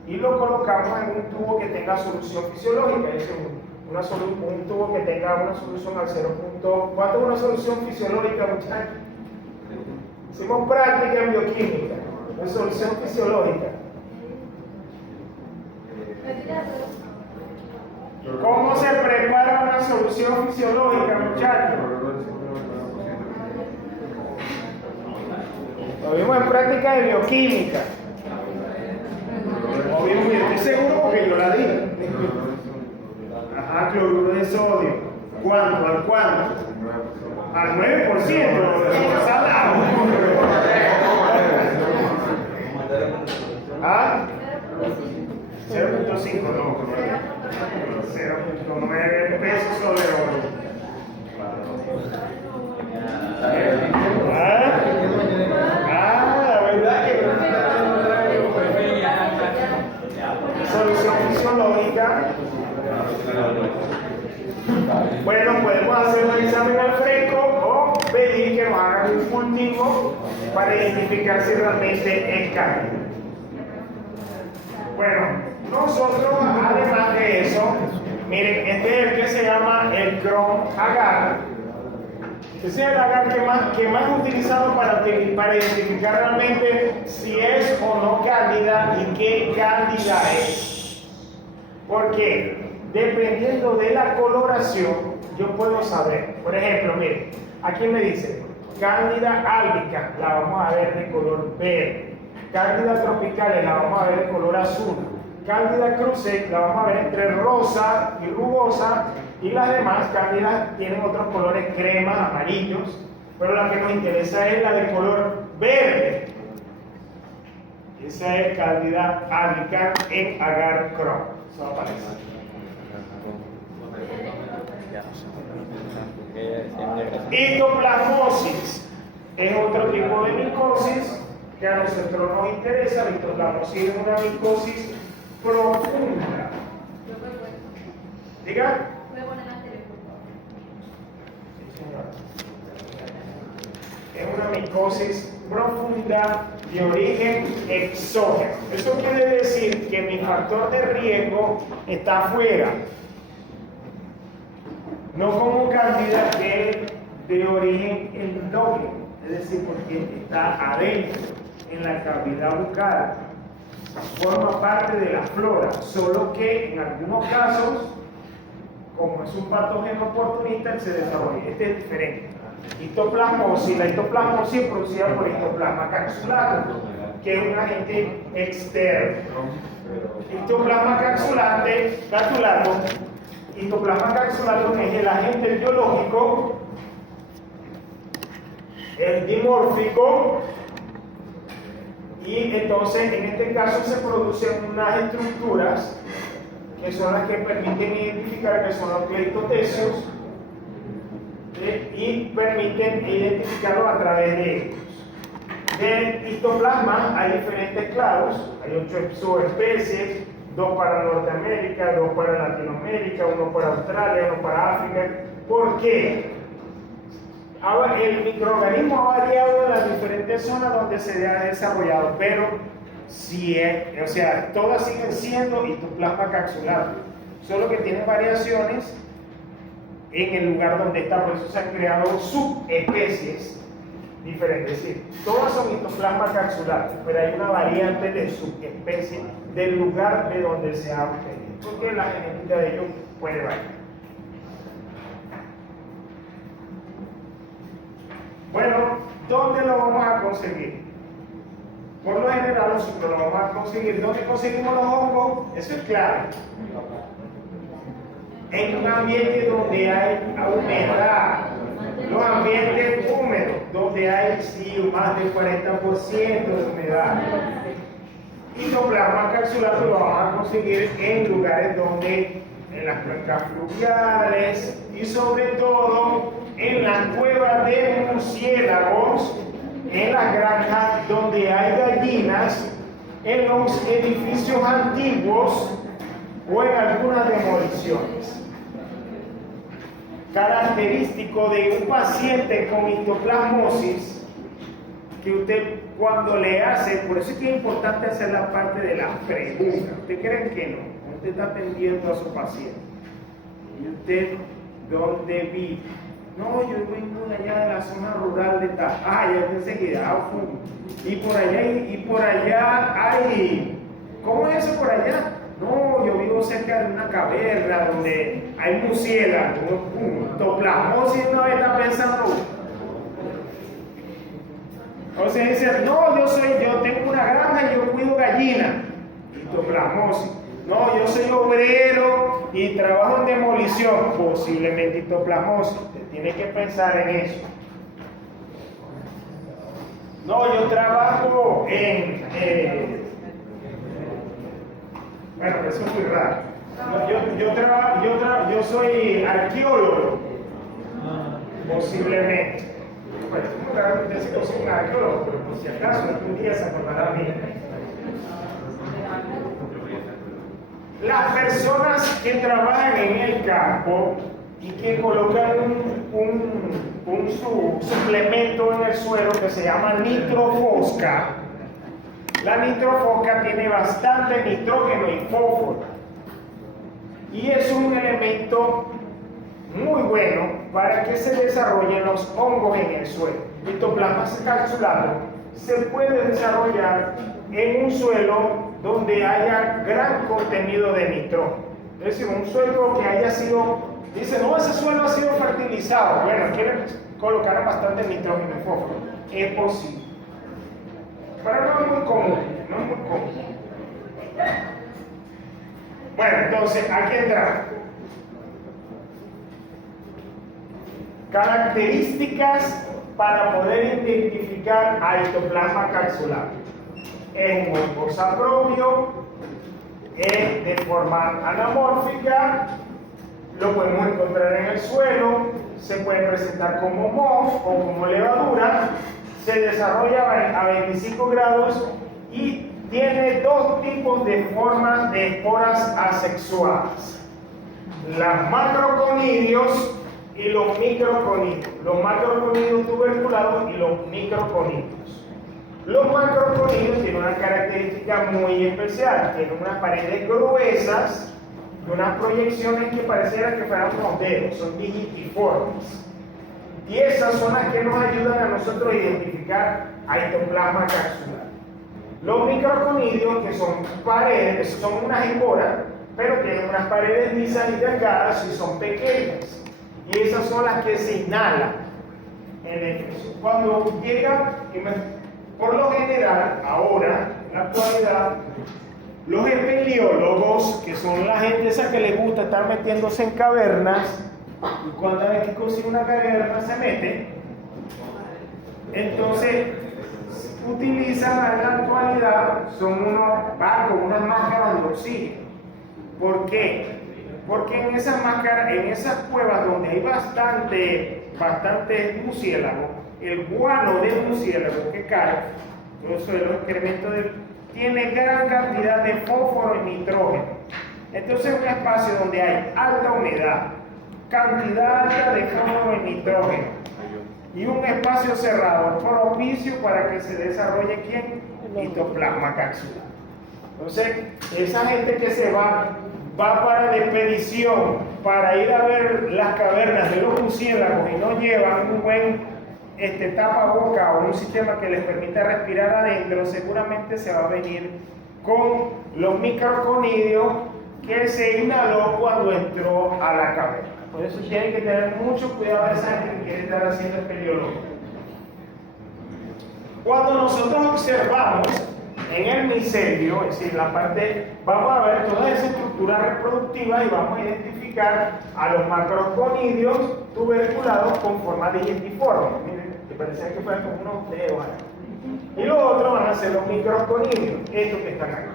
y lo colocamos en un tubo que tenga solución fisiológica. Es un tubo que tenga una solución al 0. ¿Cuánto es una solución fisiológica, muchachos? Hicimos práctica en bioquímica, una solución fisiológica. ¿Cómo se prepara una solución fisiológica, muchachos? Lo vimos en práctica de bioquímica. Lo vimos, estoy seguro porque yo la di. Ajá, cloruro de sodio. ¿Cuánto? ¿Al cuánto? Al 9%. ¿Ah? 0.5, no. 0.9 pesos sobre oro. La verdad que solución fisiológica. Bueno, podemos hacer un examen al fresco o pedir que nos hagan un cultivo para identificar si realmente es cáncer. Bueno, nosotros, además de eso, miren, este es el que se llama el cromoagar. Ese es el agar que más es utilizado para identificar realmente si es o no cándida y qué cándida es. Porque dependiendo de la coloración, yo puedo saber. Por ejemplo, miren, aquí me dice cándida álbica, la vamos a ver de color verde. Cándida tropicales, la vamos a ver de color azul. Cándida cruce, la vamos a ver entre rosa y rugosa. Y las demás cándidas tienen otros colores cremas, amarillos. Pero la que nos interesa es la de color verde. Esa es cándida álbica en agar chrome. Eso aparece. Histoplasmosis es otro tipo de micosis que a nosotros nos interesa. La histoplasmosis es una micosis profunda. Diga. Es una micosis profunda de origen exógeno. Eso quiere decir que mi factor de riesgo está afuera, no como cándida que es de origen endógeno, es decir, porque está adentro, en la cavidad bucal, forma parte de la flora, solo que en algunos casos, como es un patógeno oportunista, se desarrolla. Este es diferente. Histoplasmosis, la histoplasmosis es producida por histoplasma capsulatum, que es un agente externo. Histoplasma capsulatum es el agente biológico, es dimórfico, y entonces en este caso se producen unas estructuras que son las que permiten identificar que son los cleitotecios y permiten identificarlo a través de ellos. Del histoplasma hay diferentes clados, hay 8 subespecies, 2 para Norteamérica, 2 para Latinoamérica, 1 para Australia, 1 para África. ¿Por qué? El microorganismo ha variado en las diferentes zonas donde se ha desarrollado, pero sí o sea, todas siguen siendo histoplasma capsulatum, solo que tienen variaciones en el lugar donde está, por eso se han creado subespecies diferentes. Es decir, todas son histoplasma capsulatum, pero hay una variante de subespecie del lugar de donde se ha obtenido, porque la genética de ellos puede variar. Bueno, ¿dónde lo vamos a conseguir? Por lo general nosotros lo vamos a conseguir. ¿Dónde conseguimos los hongos? Eso es claro. En un ambiente donde hay humedad. Los ambientes húmedos, donde hay más del 40% de humedad. Histoplasma capsulatum lo vamos a conseguir en lugares donde, en las cuencas fluviales y sobre todo en las cuevas de murciélagos, en las granjas donde hay gallinas, en los edificios antiguos o en algunas demoliciones. Característico de un paciente con histoplasmosis, que usted cuando le hace, por eso es que es importante hacer la parte de las preguntas. ¿Usted cree que no? Usted está atendiendo a su paciente. ¿Y usted dónde vive? No, yo vengo de allá de la zona rural de tal. Ah, ya pensé que y por allá hay. ¿Cómo es eso por allá? No, yo vivo cerca de una caverna donde hay murciélagos. Histoplasmosis no está pensando. O sea, dice, no, yo tengo una granja y yo cuido gallinas. Histoplasmosis. No, yo soy obrero y trabajo en demolición. Posiblemente histoplasmosis. Usted tiene que pensar en eso. No, yo trabajo bueno, eso es muy raro. Yo soy arqueólogo. Posiblemente. Bueno, es muy raro que usted sea un arqueólogo, pero por si acaso algún día se acordará bien. Las personas que trabajan en el campo y que colocan un suplemento en el suelo que se llama nitrofosca. La nitrofosca tiene bastante nitrógeno y fósforo y es un elemento muy bueno para que se desarrollen los hongos en el suelo. Ectoplasma capsulado se puede desarrollar en un suelo donde haya gran contenido de nitrógeno. Es decir, un suelo que haya sido, dice, no, ese suelo ha sido fertilizado. Bueno, quieren colocar bastante nitrógeno y fósforo. Es posible. Pero no es muy común, no es muy común. Bueno, entonces, aquí entra. Características para poder identificar a Ectoplasma capsulado. Es un hongo saprobio, es de forma anamórfica, lo podemos encontrar en el suelo, se puede presentar como moho o como levadura, se desarrolla a 25 grados y tiene dos tipos de formas de esporas asexuadas: las macroconidios y los microconidios. Los macroconidios tuberculados y los microconidios. Los macroconidios tienen una característica muy especial, tienen unas paredes gruesas y unas proyecciones que pareciera que fueran unos dedos, son digitiformes. Y esas son las que nos ayudan a nosotros a identificar a Ectoplasma capsular. Los microconidios, que son paredes, son unas esporas, pero tienen unas paredes lisas y delgadas y son pequeñas. Y esas son las que se inhalan en el peso. Cuando llegan, por lo general, ahora, en la actualidad, los espeleólogos, que son la gente esa que les gusta estar metiéndose en cavernas, y cuando vez que consigue una caverna se mete, entonces utilizan en la actualidad, son unos barcos, unas máscaras de oxígeno. ¿Por qué? Porque en esas máscaras, en esas cuevas donde hay bastante murciélago, el guano del murciélago que cae, todo eso de los excrementos tiene gran cantidad de fósforo y nitrógeno. Entonces es un espacio donde hay alta humedad, cantidad alta de fósforo y nitrógeno, y un espacio cerrado propicio para que se desarrolle ¿quién? Ectoplasma capsular. Entonces, esa gente que se va para la expedición para ir a ver las cavernas de los murciélagos y no llevan un buen tapaboca o un sistema que les permita respirar adentro, seguramente se va a venir con los microconidios que se inhaló cuando entró a la caverna. Por eso tienen que tener mucho cuidado a esa gente que quiere estar haciendo espeleología. Cuando nosotros observamos en el micelio, es decir, la parte, vamos a ver toda esa estructura reproductiva y vamos a identificar a los macroconidios tuberculados con forma digestiforme. Miren, que parecía que fueran como unos dedos. Y los otros van a ser los microconidios, estos que están aquí,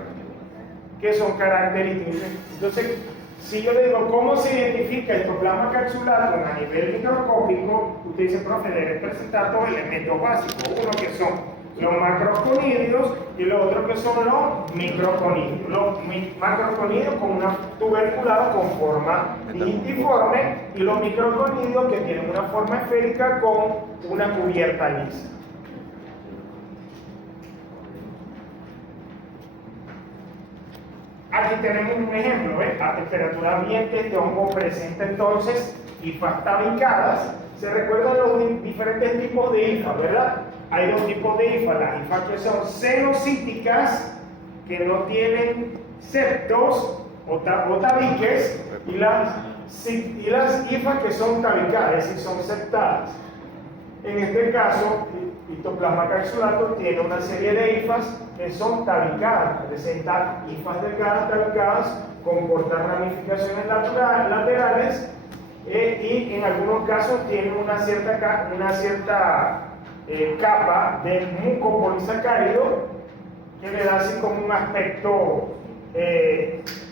que son característicos. Entonces, si yo le digo cómo se identifica el Ectoplasma capsulatum a nivel microscópico, usted dice, profe, debe presentar dos elementos básicos. Uno que son los macroconidios y los otros que son los microconidios. Los macroconidios con una tuberculado con forma digitiforme y los microconidios que tienen una forma esférica con una cubierta lisa. Aquí tenemos un ejemplo, ¿ves? A temperatura ambiente este hongo presenta entonces hifas tabicadas. Se recuerdan los diferentes tipos de hifas, ¿verdad? Hay dos tipos de hifas, las hifas que son cenocíticas, que no tienen septos o tabiques, y las hifas que son tabicadas, es decir, son septadas. En este caso, Ectoplasma capsulatum tiene una serie de hifas que son tabicadas, presentan hifas delgadas tabicadas con cortas ramificaciones laterales y en algunos casos tienen una cierta capa de mucopolisacárido que le da así como un aspecto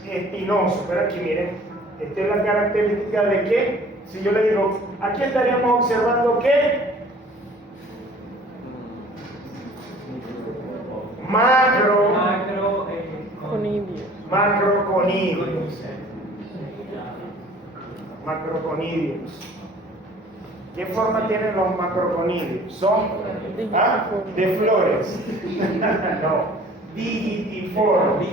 espinoso. Pero aquí miren, esta es la característica de que, si yo le digo, aquí estaríamos observando que macroconidios. ¿Qué forma tienen los macroconidios? Son de flores. No, digitiformes.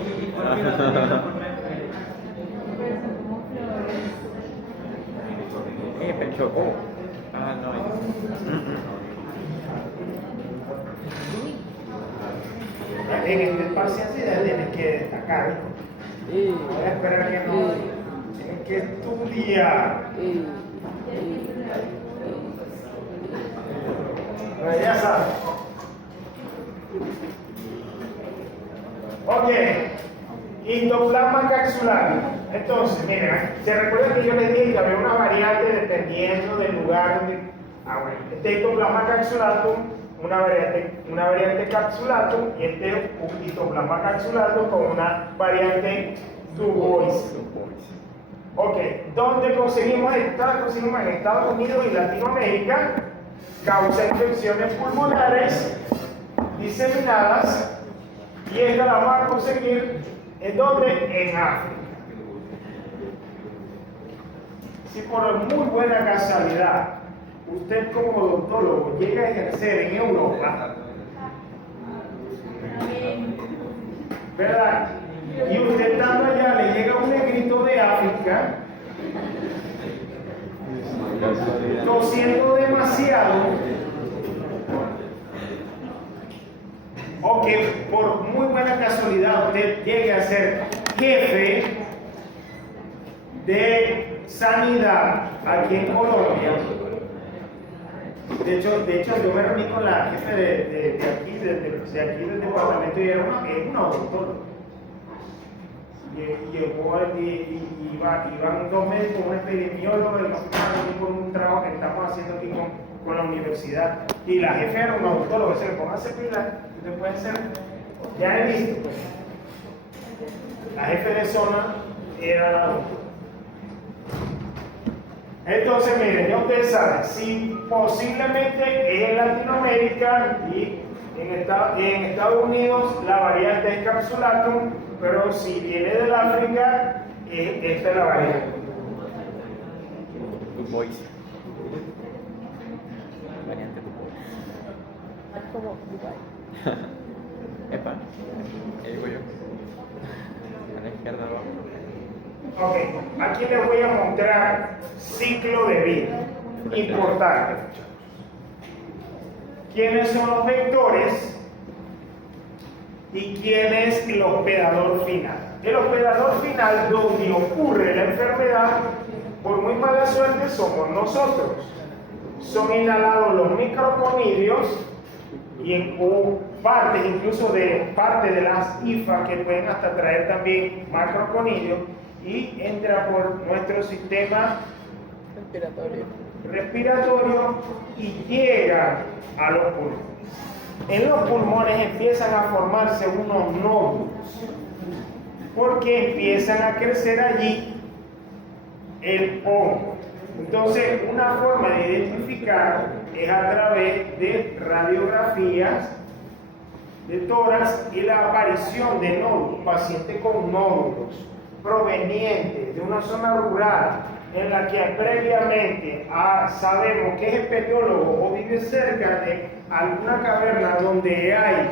dicho, oh, no. En este espacio tienes que destacar. Voy a esperar que no. Tienes que estudiar. Pero ya sabes. Ok. Histoplasma capsular. Entonces, miren, ¿se recuerdan que yo les dije que había una variante dependiendo del lugar donde... bueno, este histoplasma capsulatum, una variante capsulatum, y este histoplasma capsulatum con una variante tubois. Ok, ¿dónde conseguimos esta? Conseguimos en Estados Unidos y Latinoamérica. Causa infecciones pulmonares diseminadas, y esta la vamos a conseguir ¿en dónde? En África. Si por muy buena casualidad usted como odontólogo llega a ejercer en Europa, ¿verdad? Y usted estando allá le llega un negrito de África tosiendo demasiado, o que por muy buena casualidad usted llegue a ser jefe de sanidad aquí en Colombia. De hecho yo me reuní con la jefe de aquí del departamento, y era una odontóloga. Iban 2 médicos, un epidemiólogo, y nos fuimos por un trabajo que estamos haciendo aquí con la universidad. Y la jefe era una odontóloga, se le póngase pila, usted puede ser, ya he visto, pues. La jefe de zona era la odontóloga. Entonces, miren, ya ustedes saben, si posiblemente es en Latinoamérica y en Estados Unidos la variante es capsulatum, pero si viene del África, esta es la variante. Tubois. Variante tubois. Como Dubai. Epa, ¿qué digo yo? A la izquierda abajo. Ok, aquí les voy a mostrar ciclo de vida. Importante. ¿Quiénes son los vectores y quién es el hospedador final? El hospedador final, donde ocurre la enfermedad, por muy mala suerte, somos nosotros. Son inhalados los microconidios o partes, incluso de parte de las hifas, que pueden hasta traer también macroconidios, y entra por nuestro sistema respiratorio y llega a los pulmones. En los pulmones empiezan a formarse unos nódulos, porque empiezan a crecer allí el hongo. Entonces, una forma de identificar es a través de radiografías de tórax y la aparición de nódulos, pacientes con nódulos provenientes de una zona rural en la que previamente sabemos que es espeleólogo o vive cerca de alguna caverna donde hay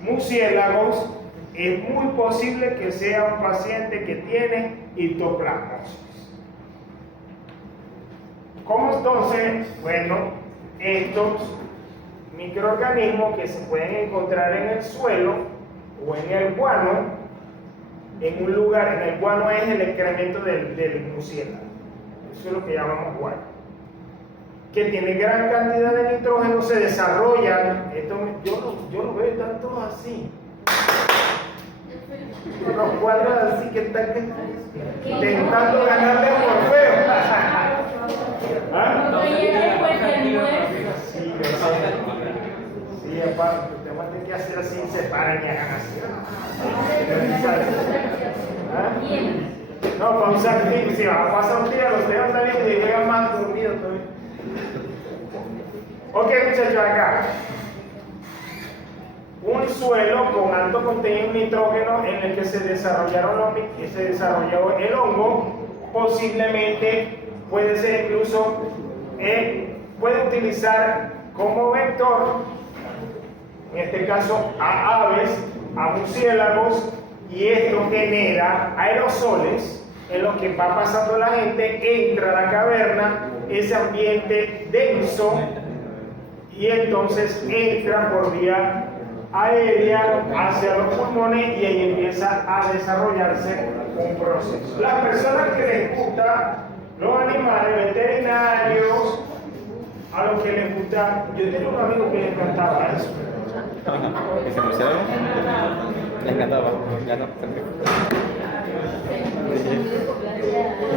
murciélagos, es muy posible que sea un paciente que tiene histoplasmosis. ¿Cómo entonces? Bueno, estos microorganismos que se pueden encontrar en el suelo o en el guano, en un lugar, en el guano es el excremento del murciélago, eso es lo que llamamos guano, que tiene gran cantidad de nitrógeno, se desarrollan, yo lo veo tanto así, los cuadros así que están intentando ganarle a Morfeo. ¿Ah? Sí, aparte, usted va a tener que hacer así, se paran y hagan así. ¿Ah? No, para usar tips, si va a pasar un día, los dedos saliendo y llegan más dormidos todavía. Ok, muchachos, acá. Un suelo con alto contenido de nitrógeno en el que se desarrolló el hongo, posiblemente puede ser incluso, puede utilizar como vector, en este caso a aves, a murciélagos, y esto genera aerosoles en lo que va pasando la gente, entra a la caverna, ese ambiente denso, y entonces entra por vía aérea hacia los pulmones y ahí empieza a desarrollarse un proceso. Las personas que les gusta los animales veterinarios, a los que les gusta, yo tenía un amigo que le encantaba eso. ¿Ese murciélago? Le encantaba. Ya no.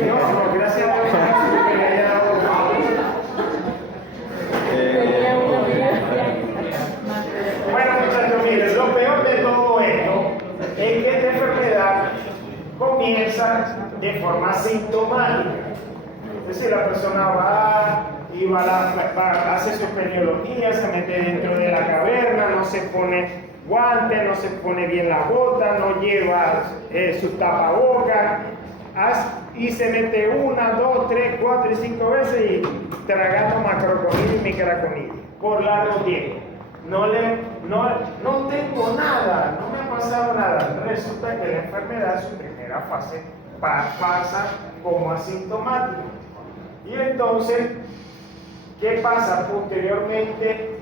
No, gracias a Dios que le haya dado. Bueno, muchachos, miren, lo peor de todo esto es que esta enfermedad comienza de forma sintomática. Es decir, la persona va y hace su espeleología, se mete dentro de la caverna, no se pone guantes, no se pone bien la bota, no lleva su tapabocas, y se mete 1, 2, 3, 4 y 5 veces y tragando macroconidia y microconidia por largo tiempo. No tengo nada, no me ha pasado nada. Resulta que la enfermedad, su primera fase, pasa como asintomática. Y entonces, ¿qué pasa? Posteriormente,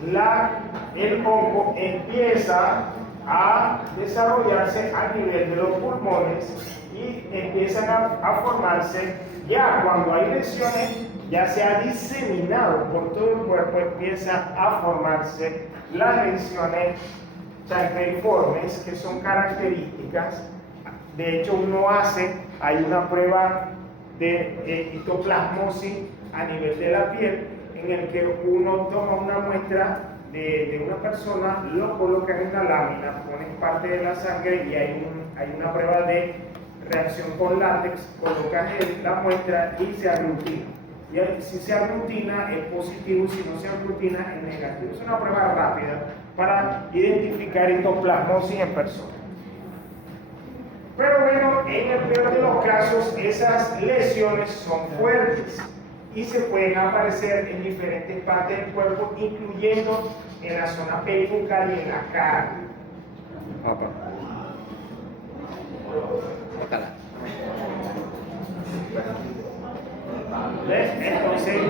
el hongo empieza a desarrollarse a nivel de los pulmones y empiezan a formarse, ya cuando hay lesiones, ya se ha diseminado por todo el cuerpo, empieza a formarse las lesiones chancreiformes, que son características. De hecho, hay una prueba de histoplasmosis a nivel de la piel, en el que uno toma una muestra de una persona, lo coloca en una lámina, ponen parte de la sangre y hay una prueba de reacción con látex, colocas la muestra y se aglutina. Y si se aglutina es positivo, si no se aglutina es negativo. Es una prueba rápida para identificar histoplasmosis en personas. Pero bueno, en el peor de los casos, esas lesiones son fuertes y se pueden aparecer en diferentes partes del cuerpo, incluyendo en la zona peribucal y en la cara. ¿Ves? Entonces,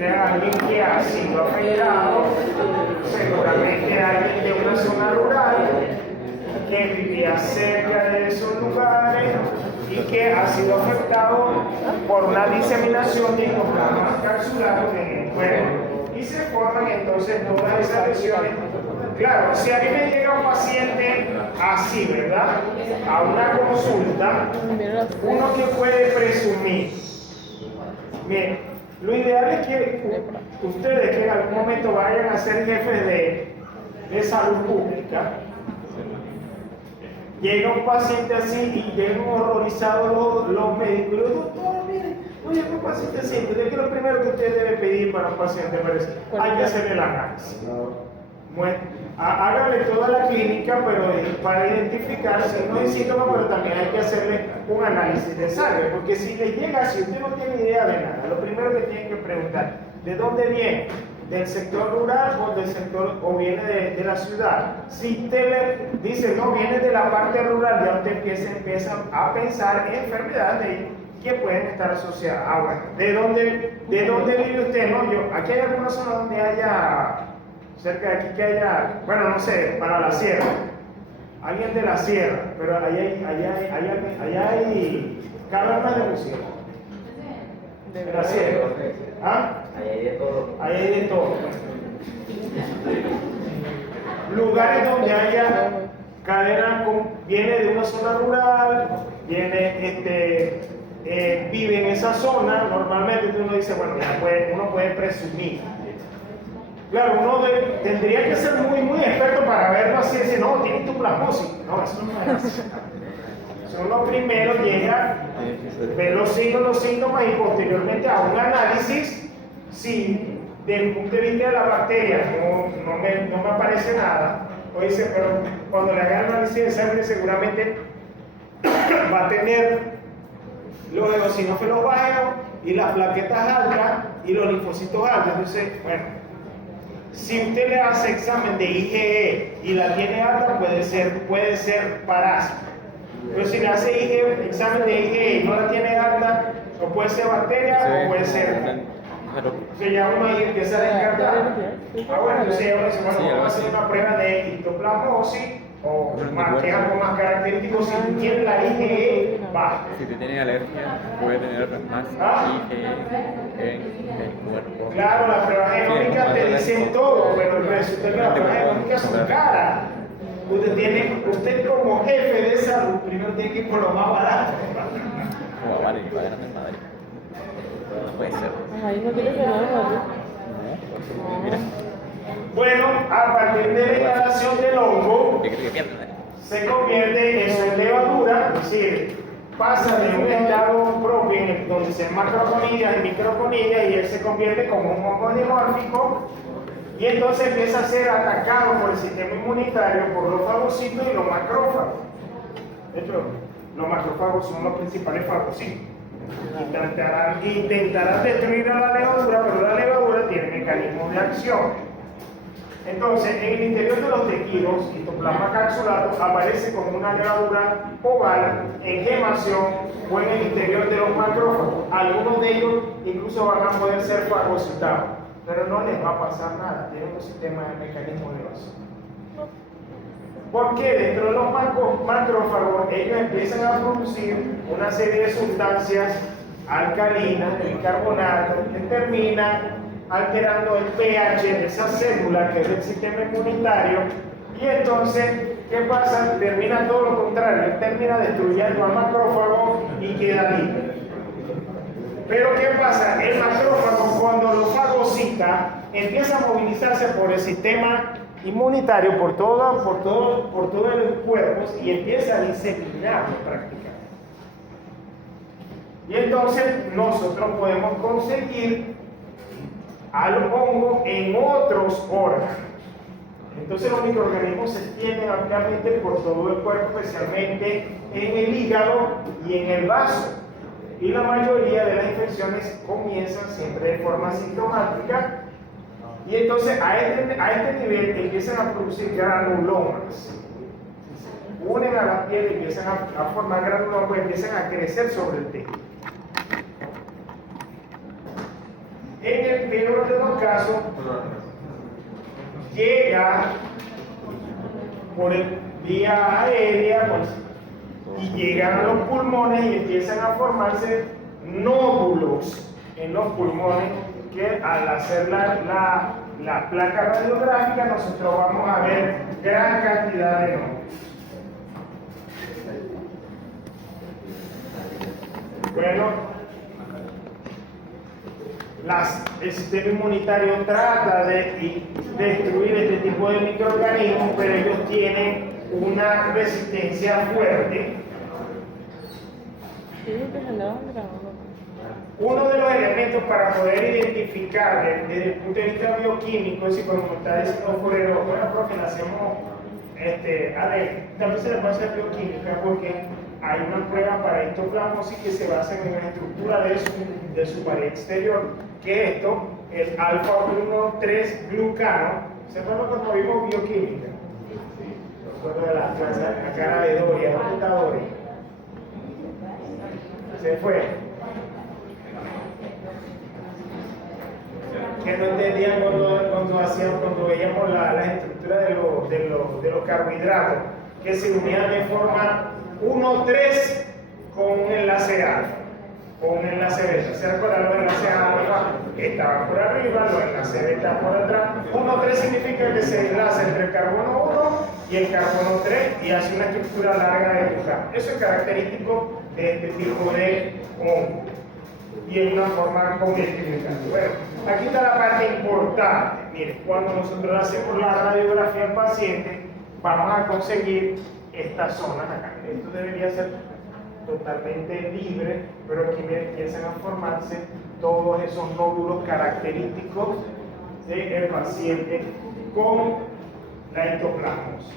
alguien que ha sido afectado, seguramente alguien de una zona rural, que vivía cerca de esos lugares y que ha sido afectado por una diseminación de histoplasmas capsulados en el cuerpo. Y se forman entonces todas esas lesiones. Claro, si a mí me llega un paciente así, ¿verdad? A una consulta, uno que puede presumir. Bien, lo ideal es que ustedes que en algún momento vayan a ser jefes de salud pública, llega un paciente así y llegan horrorizados los médicos. Y los doctores, miren, oye, un paciente así. Entonces, ¿qué es lo primero que usted debe pedir para un paciente parecido? Hay que hacerle el análisis. Bueno, hágale toda la clínica, pero para identificar si no hay síntomas, pero también hay que hacerle un análisis de sangre, porque si le llega, si usted no tiene idea de nada, lo primero que tiene que preguntar, ¿de dónde viene? ¿Del sector rural o viene de la ciudad? Si usted le dice, no, viene de la parte rural, ya usted empieza a pensar en enfermedades que pueden estar asociadas. Bueno, ¿de dónde vive usted? No, aquí hay alguna zona donde haya, cerca de aquí que haya, bueno, no sé, para la sierra. Alguien de la sierra, pero allá hay cavernas de murciélagos. De la sierra. ¿Ah? Ahí hay de todo. Ahí hay de todo. Lugares donde haya cadena, viene de una zona rural, vive en esa zona, normalmente uno dice, bueno, uno puede presumir. Claro, uno tendría que ser muy experto para verlo así y decir, no, tiene histoplasmosis. No, eso no es así. Uno primero llega, ve los síntomas y posteriormente a un análisis, si desde el punto de vista de la bacteria no me aparece nada, o dice, pero cuando le haga el análisis de sangre seguramente va a tener los eosinófilos bajos y las plaquetas altas y los linfocitos altos. Entonces, bueno, si usted le hace examen de IgE y la tiene alta, puede ser parásito. Pero si le hace IgE, examen de IgE y no la tiene alta, o puede ser bacteria o puede ser. O sea, ya uno ahí empieza a descartar. Bueno, entonces uno dice, bueno, vamos a hacer una prueba de histoplasmosis o más, que es algo más característico. Si tú tienes la IgE baja. Si te tiene alergia, puede tener más IgE en el cuerpo. Claro, las pruebas genómicas te dicen todo, pero el resultado de las pruebas genómicas son caras. Usted como jefe de salud, primero tiene que ir por lo más barato. Oh, vale, que pagan en Madrid. No puede ser. Ahí no quiere que no, Mira, Bueno, a partir de la inhalación del hongo, yo creo que pierden. se convierte en su levadura, es decir, pasa de un estado propio en el donde se macroconillas y microconillas y él se convierte como un hongo dimórfico y entonces empieza a ser atacado por el sistema inmunitario, por los fagocitos y los macrófagos. De hecho, los macrófagos son los principales fagocitos. Intentarán destruir a la levadura, pero la levadura tiene mecanismos de acción. Entonces, en el interior de los tejidos, histoplasma capsulato aparece como una levadura oval en gemación o en el interior de los macrófagos. Algunos de ellos incluso van a poder ser fagocitados, pero no les va a pasar nada, tienen un sistema de mecanismo de evasión. Porque dentro de los macrófagos ellos empiezan a producir una serie de sustancias alcalinas, bicarbonato, que terminan alterando el pH de esa célula que es el sistema inmunitario y entonces, ¿qué pasa? Termina todo lo contrario, termina destruyendo al macrófago y queda libre. Pero ¿qué pasa? El macrófago cuando lo fagocita empieza a movilizarse por el sistema inmunitario, por todo el cuerpo y empieza a diseminarlo prácticamente. Y entonces nosotros podemos conseguir al hongo en otros órganos. Entonces los microorganismos se extienden ampliamente por todo el cuerpo, especialmente en el hígado y en el vaso. Y la mayoría de las infecciones comienzan siempre de forma sintomática. Y entonces a este nivel empiezan a producir granulomas. Unen a la piel y empiezan a formar granulomas y empiezan a crecer sobre el tejido. En el peor de los casos, llega por vía aérea y llegan a los pulmones y empiezan a formarse nódulos en los pulmones que al hacer la placa radiográfica nosotros vamos a ver gran cantidad de nódulos. Bueno, el sistema inmunitario trata de destruir este tipo de microorganismos, pero ellos tienen una resistencia fuerte. Uno de los elementos para poder identificar desde el punto de vista bioquímico, es decir, como está diciendo Forero, bueno, profe, le hacemos también se le puede hacer bioquímica porque hay una prueba para histoplasmosis que se basa en la estructura de su pared exterior, que esto es alfa-1,3-glucano. ¿Se acuerdan cuando vimos bioquímica? Recuerdo de la cara de Doria, ¿dónde está Doria? Se fue. Que no entendían cuando veíamos la estructura de los carbohidratos, que se unían de forma 1,3 con un enlace alfa o un enlace beta. ¿Se recuerdan los enlaces alfa? Estaban por arriba, los enlaces beta por atrás. 1,3 significa que se enlaza entre el carbono 1 y el carbono 3 y hace una estructura larga de glucano. Eso es característico de este tipo de hongo y en una forma convencional. Bueno, aquí está la parte importante. Miren, cuando nosotros hacemos la radiografía al paciente, vamos a conseguir estas zonas acá. Esto debería ser totalmente libre, pero aquí empiezan a formarse todos esos nódulos característicos del paciente con la histoplasmosis.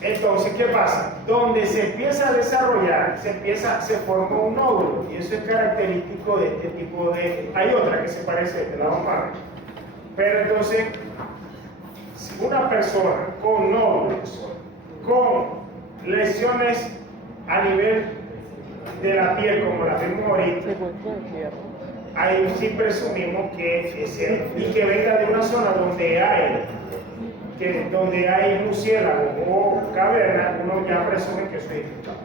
Entonces, ¿qué pasa? Donde se empieza a desarrollar, se forma un nódulo, y eso es característico de este tipo de... Hay otra que se parece, te la vamos a ver. Pero entonces, una persona con nódulos, con lesiones a nivel de la piel, como la vemos ahorita, Se volvió el hierro. ahí sí presumimos que es él, y que venga de una zona donde hay murciélagos o cavernas, uno ya presume que eso es infectado.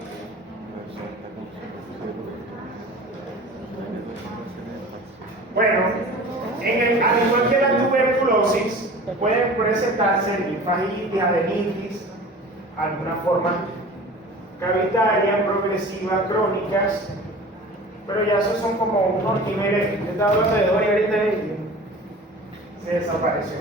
Bueno, al igual que la tuberculosis, pueden presentarse linfagitis, adenitis, alguna forma cavitaria, progresiva, crónicas, pero ya esos son como unos niveles. Yo estaba hablando de Dory ahorita y se desapareció.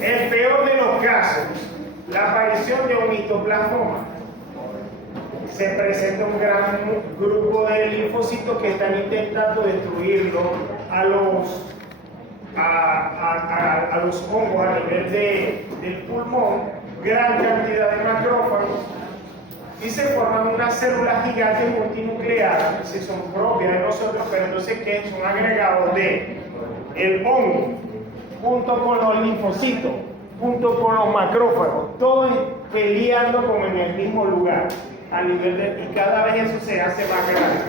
El peor de los casos, la aparición de un mitoplasmoma. Se presenta un gran grupo de linfocitos que están intentando destruirlo a los hongos a nivel del pulmón, gran cantidad de macrófagos, y se forman unas células gigantes multinucleadas, que son propias de nosotros, pero entonces que son agregados de el hongo, junto con los linfocitos, junto con los macrófagos, todos peleando como en el mismo lugar, a nivel y cada vez eso se hace más grande.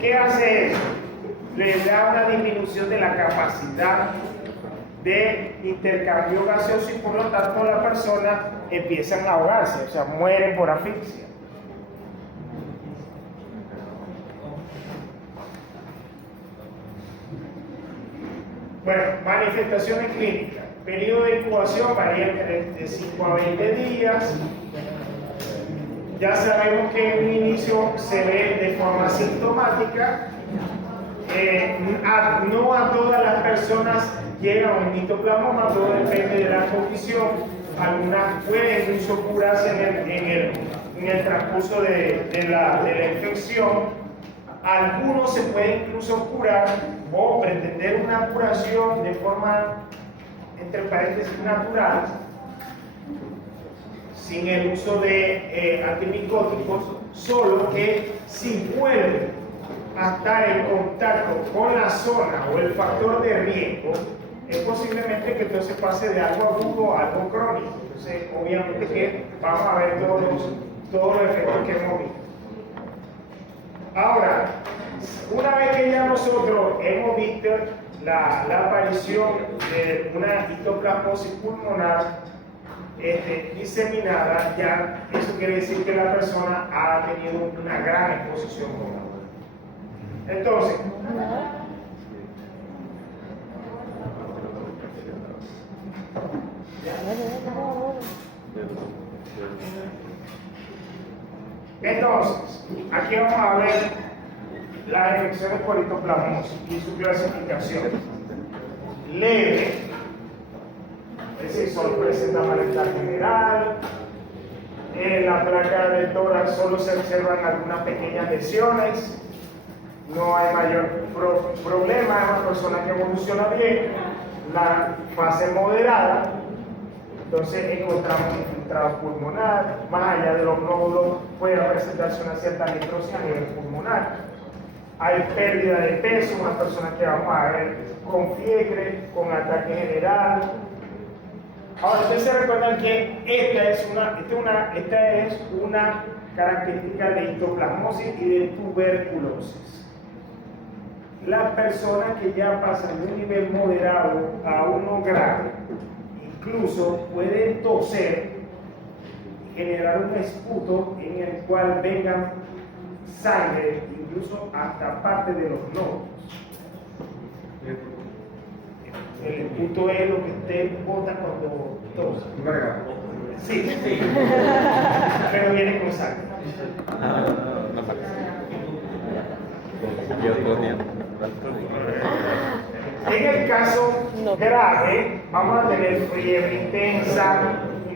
¿Qué hace eso? Le da una disminución de la capacidad de intercambio gaseoso y por lo tanto las personas empiezan a ahogarse, o sea, mueren por asfixia. Bueno, manifestaciones clínicas. Periodo de incubación varía entre 5 a 20 días. Ya sabemos que en un inicio se ve de forma sintomática. No a todas las personas llega un mitoplasmoma, todo depende de la condición. Algunas pueden incluso curarse en el transcurso de la infección. Algunos se pueden incluso curar o pretender una curación de forma, entre paréntesis, natural, sin el uso de antimicóticos, solo que si vuelve a estar en contacto con la zona o el factor de riesgo, es posiblemente que entonces pase de algo agudo a algo crónico. Entonces, obviamente que vamos a ver todos los efectos que hemos visto. Ahora, una vez que ya nosotros hemos visto la aparición de una histoplasmosis pulmonar diseminada, ya eso quiere decir que la persona ha tenido una gran exposición pulmonar. Entonces, aquí vamos a ver las infecciones por histoplasmosis y su clasificación. Leve, es decir, solo presenta malestar general. En la placa del tórax solo se observan algunas pequeñas lesiones. No hay mayor problema, es una persona que evoluciona bien. La fase moderada, entonces encontramos infiltrado pulmonar, más allá de los nódulos puede presentarse una cierta nitrosis a nivel pulmonar. Hay pérdida de peso, una persona que vamos a ver con fiebre, con ataque general. Ahora ustedes se recuerdan que esta es una característica de histoplasmosis y de tuberculosis. Las personas que ya pasan de un nivel moderado a uno grave, incluso pueden toser y generar un esputo en el cual vengan sangre, incluso hasta parte de los nódulos. El esputo es lo que usted bota cuando tose. Sí, pero viene con sangre. No parece. Y otro día. En el caso grave, vamos a tener fiebre intensa,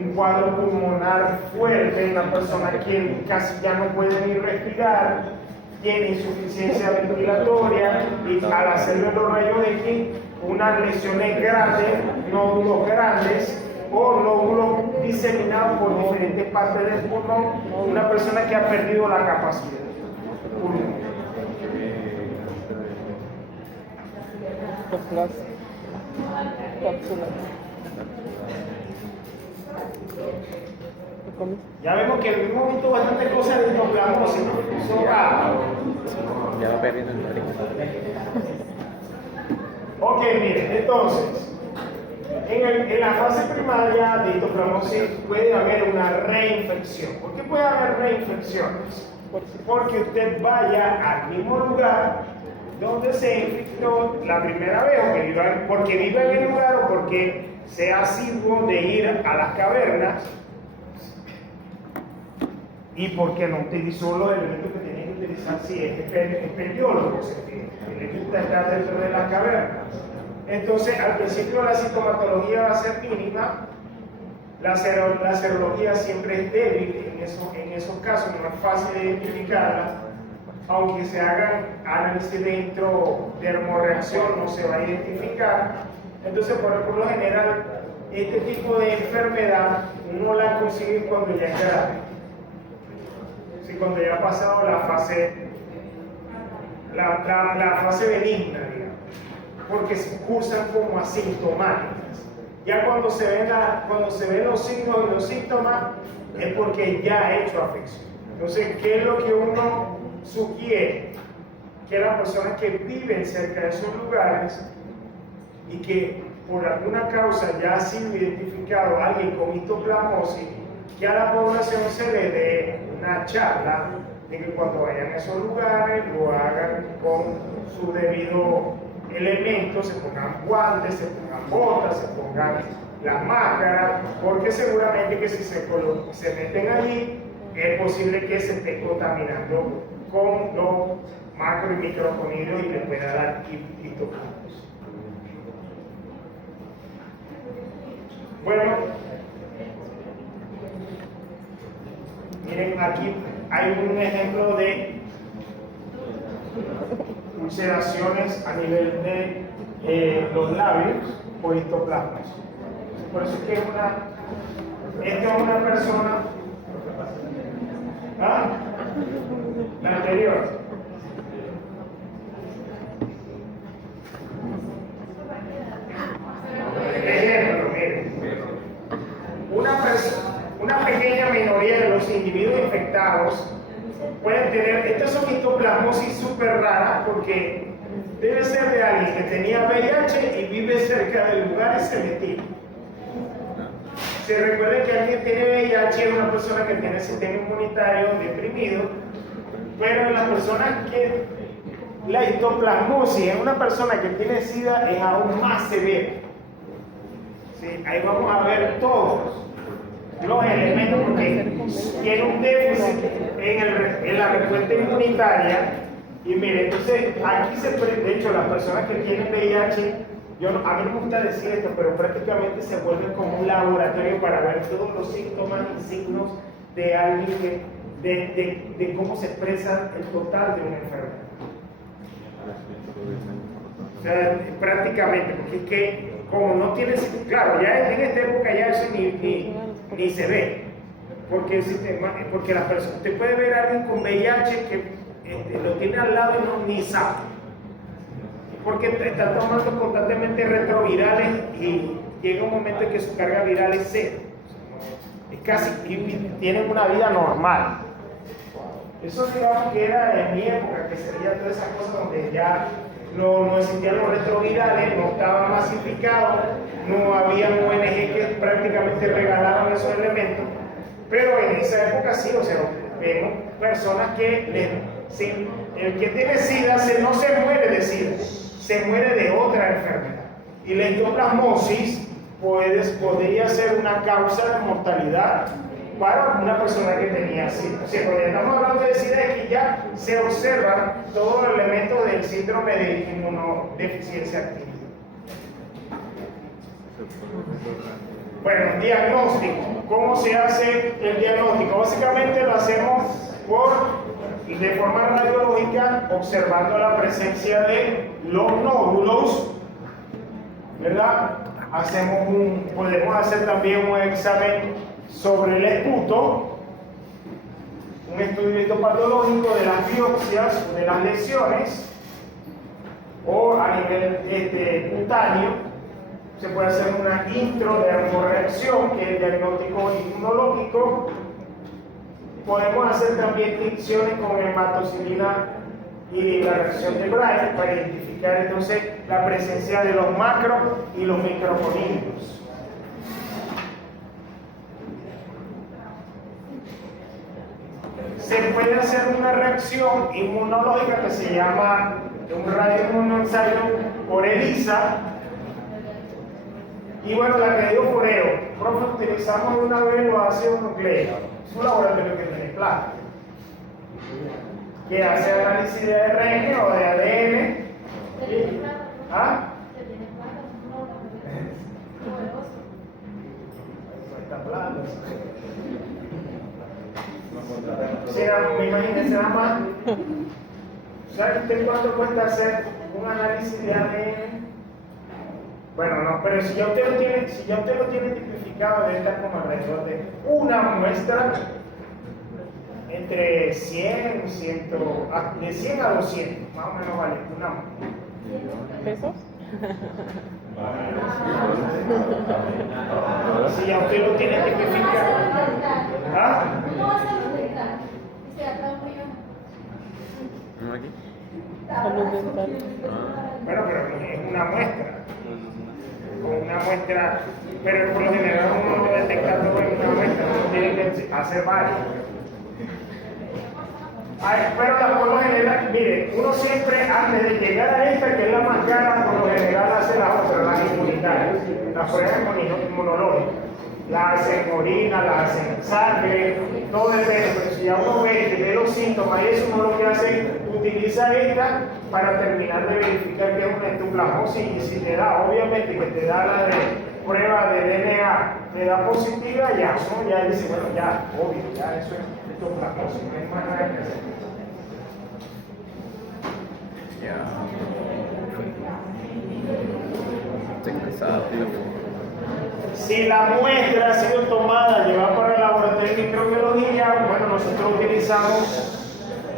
un cuadro pulmonar fuerte, una persona que casi ya no puede ni respirar, tiene insuficiencia ventilatoria y al hacerle los rayos X, unas lesiones grandes, nódulos grandes o nódulos diseminados por diferentes partes del pulmón, una persona que ha perdido la capacidad pulmonar. Histoplas. Cápsulas. ¿Lo comes? Ya vemos que hemos visto bastantes cosas de histoplasmosis, ¿no? Eso va. Ya va perdiendo el ritmo. Ok, miren, entonces, en la fase primaria de histoplasmosis puede haber una reinfección. ¿Por qué puede haber reinfecciones? Porque usted vaya al mismo lugar donde se infectó la primera vez, porque vive en el lugar o porque sea asiduo de ir a las cavernas y porque no utilizó los elementos que tenía que utilizar si es espeleólogo, si le gusta estar dentro de las cavernas. Entonces, al principio la sintomatología va a ser mínima, la serología siempre es débil en esos casos, no es fácil de identificarla, aunque se hagan análisis dentro de hemorreacción no se va a identificar. Entonces, por lo general, este tipo de enfermedad uno la consigue cuando ya es grave. Sí, cuando ya ha pasado la fase benigna, digamos, porque se cursan como asintomáticas. Ya cuando se ven los signos y los síntomas es porque ya ha hecho afección. Entonces, ¿qué es lo que uno sugiere? Que las personas que viven cerca de esos lugares y que por alguna causa ya ha sido identificado alguien con histoplasmosis, que a la población se le dé una charla de que cuando vayan a esos lugares lo hagan con su debido elemento, se pongan guantes, se pongan botas, se pongan las máscaras, porque seguramente que si se meten allí es posible que se esté contaminando con los macro y microconidios y le pueda dar histoplasmosis. Bueno, miren, aquí hay un ejemplo de ulceraciones a nivel de los labios por histoplasmosis. Por eso es que esta es una persona, ¿ah? La anterior. Ejemplo, miren. Una pequeña minoría de los individuos infectados pueden tener, estas son histoplasmosis súper raras porque debe ser de alguien que tenía VIH y vive cerca del lugar y se metió. Se recuerda que alguien tiene VIH es una persona que tiene el sistema inmunitario deprimido, pero en las personas que la histoplasmosis en una persona que tiene SIDA es aún más severa. ¿Sí? Ahí vamos a ver todos los elementos porque tiene un déficit en la respuesta inmunitaria. Y mire, entonces aquí de hecho las personas que tienen VIH, a mí no me gusta decir esto, pero prácticamente se vuelven como un laboratorio para ver todos los síntomas y signos de alguien, de cómo se expresa el total de una enfermedad. O sea, prácticamente, porque es que como no tiene, claro, ya en esta época ya eso ni se ve, porque el sistema, porque las personas, usted puede ver a alguien con VIH que lo tiene al lado y no ni sabe, porque está tomando constantemente retrovirales y llega un momento en que su carga viral es cero, es casi, y tienen una vida normal. Eso digamos que era en mi época, que sería todas esas cosas donde ya no existían los retrovirales, no estaba masificado, no había ONG que prácticamente regalaban esos elementos, pero en esa época sí, o sea, vemos personas que el que tiene SIDA no se muere de SIDA, se muere de otra enfermedad. Y la histoplasmosis podría ser una causa de mortalidad para una persona que tenía SIDA. O sea, cuando estamos hablando de SIDA es que ya se observan todos los elementos del síndrome de inmunodeficiencia activa. Bueno, diagnóstico. ¿Cómo se hace el diagnóstico? Básicamente lo hacemos de forma radiológica, observando la presencia de los nódulos, ¿verdad? Podemos hacer también un examen sobre el esputo, un estudio histopatológico de las biopsias, de las lesiones, o a nivel cutáneo. Se puede hacer una introdermoreacción, que es el diagnóstico inmunológico. Podemos hacer también tinciones con hematocilina y la reacción de Bright para identificar entonces la presencia de los macro y los microconidios. Se puede hacer una reacción inmunológica que se llama un radioinmunoensayo por ELISA. Y bueno, la que digo foreo, profe, utilizamos una vez los ácidos nucleicos. Es un laboratorio que tiene plata, que hace análisis de ARN o de ADN. ¿Ah? Cuesta plata. Me imagino será más. ¿Sabe usted cuánto cuesta hacer un análisis de ADN? Bueno, no, pero si ya usted lo tiene tipificado, debe estar como alrededor de una muestra entre 100, de 100 a 200, más o menos vale, una muestra. ¿Pesos? Si ya usted lo tiene tipificado. ¿Ah? ¿No aquí? Salud dental. Bueno, pero es una muestra. Con una muestra, pero por lo general uno lo detecta todo en una muestra, uno tiene que hacer varios. Pero por lo general, mire, uno siempre antes de llegar a esta, que es la más cara, por lo general hace las otras, las inmunitarias, las pruebas inmunológicas. Las hacen en orina, las hacen en sangre, todo depende, pero si ya uno ve que ve los síntomas y eso, uno lo que hace utiliza esta para terminar de verificar que es una endoplasmosis, y si te da, obviamente que te da la de prueba de DNA, te da positiva, ya uno ya dice, bueno, ya, obvio, ya eso es endoplasmosis, no hay más nada que hacer. Ya. Estoy cansado, tío. Si la muestra ha sido tomada, llevada para el laboratorio de microbiología, bueno, nosotros utilizamos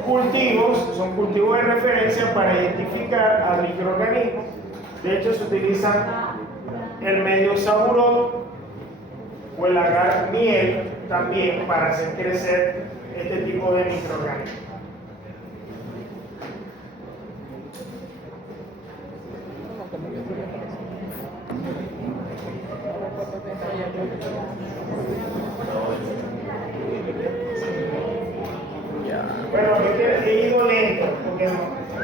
cultivos, son cultivos de referencia para identificar a microorganismos. De hecho, se utiliza el medio saburón o el agar miel también para hacer crecer este tipo de microorganismos. Ya. Bueno, yo he ido lento porque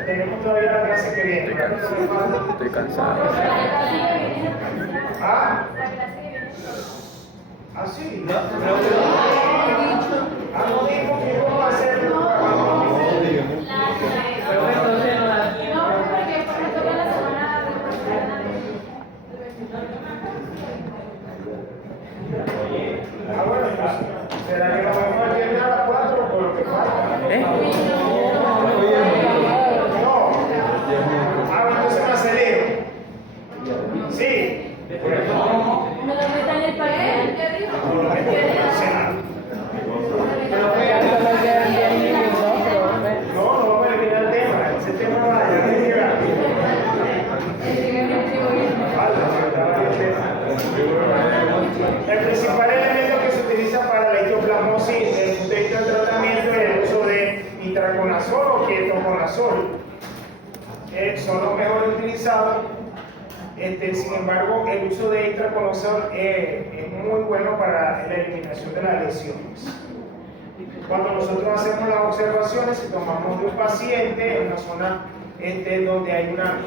tenemos todavía la clase que viene. Estoy cansado. ¿Ah? ¿Ah, sí? No mismo que vamos a hacer. Ah, bueno, pues, ¿será que lo vamos a llenar a las 4 por lo que falta? No. Ah, entonces me acelero. Sí. Por eso. ¿Me lo metan en el paquete? Por lo que Ya solo quedan 10 minutos, profe. no vamos a eliminar el tema. Ese tema va a llegar. El principal elemento que se utiliza para la histoplasmosis en un texto de tratamiento es el uso de itraconazol o ketoconazol. Son los mejores utilizados. Sin embargo, el uso de itraconazol es muy bueno para la eliminación de las lesiones. Cuando nosotros hacemos las observaciones, si tomamos de un paciente en una zona donde hay una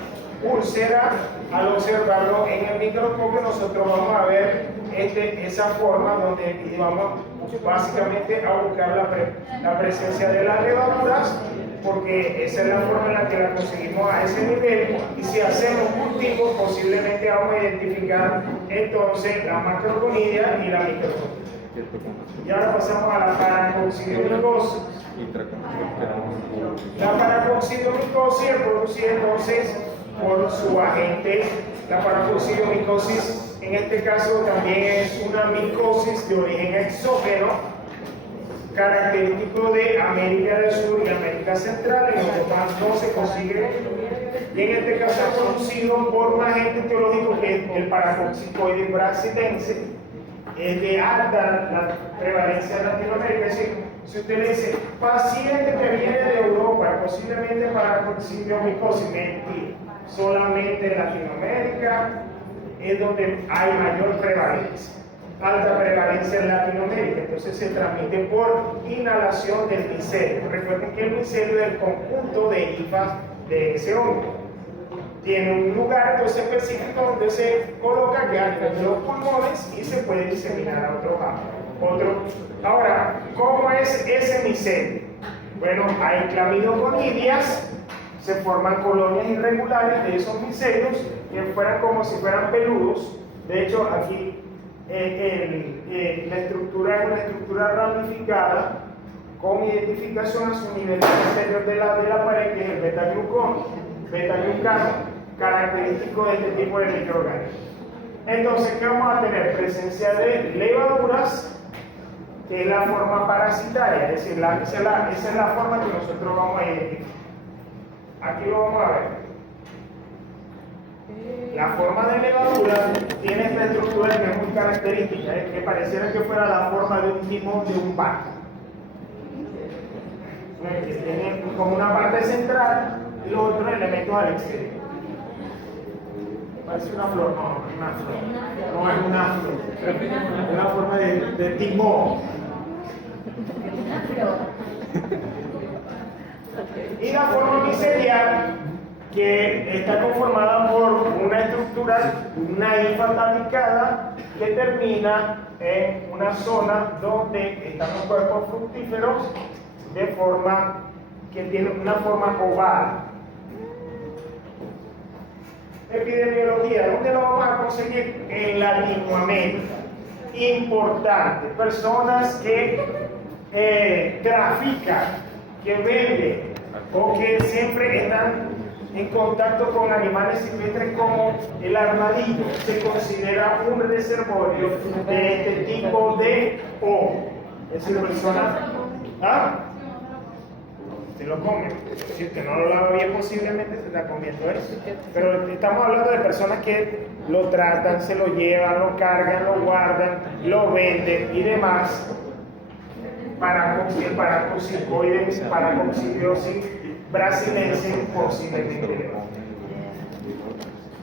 úlcera, al observarlo en el microscopio nosotros vamos a ver esa forma donde vamos básicamente a buscar la presencia de las levaduras, porque esa es la forma en la que la conseguimos a ese nivel, y si hacemos cultivos posiblemente vamos a identificar entonces la macroconidia y la microconidia. Y ahora pasamos a la paracoxidomicosis. La paracoxidomicosis es producida entonces por su agente. La paracoxidomicosis en este caso también es una micosis de origen exógeno, característico de América del Sur y América Central, en los demás no se consigue, y en este caso es conocido por un agente teológico que es el paracoxicoide brasilense, es de alta la prevalencia en Latinoamérica. Es decir, si usted le dice paciente que viene de Europa, posiblemente paracoxidiomicosis, mentira, solamente en Latinoamérica es donde hay mayor prevalencia. Alta prevalencia en Latinoamérica, entonces se transmite por inhalación del micelio. Recuerden que el micelio es el conjunto de hifas de ese hongo. Tiene un lugar entonces específico donde se coloca ya en los pulmones y se puede diseminar a otro. Ahora, ¿cómo es ese micelio? Bueno, hay clamidogonidias, se forman colonias irregulares de esos micelios que fueran como si fueran peludos. De hecho, aquí la estructura es una estructura ramificada con identificación a su nivel exterior de la pared, que es el beta-glucano, característico de este tipo de microorganismos. Entonces, ¿qué vamos a tener? Presencia de levaduras, que es la forma parasitaria, es decir, esa es la forma que nosotros vamos a identificar. Aquí lo vamos a ver. La forma de levadura tiene esta estructura que es muy característica, que pareciera que fuera la forma de un timón de un barco. Que tiene como una parte central y los otros elementos al exterior. Parece una flor, no es una flor, es una forma de timón. Y la forma micelial, que está conformada por una estructura, una hifa talicada que termina en una zona donde están los cuerpos fructíferos de forma que tiene una forma oval. Epidemiología, ¿dónde lo vamos a conseguir? En Latinoamérica. Importante, personas que trafican, que venden o que siempre están en contacto con animales silvestres como el armadillo, se considera un reservorio de este tipo de hongo. Es decir, personas, se lo comen. Si usted no lo lava bien, posiblemente se está comiendo eso. Pero estamos hablando de personas que lo tratan, se lo llevan, lo cargan, lo guardan, lo venden y demás. Paracoxidiosis brasilense posiblemente.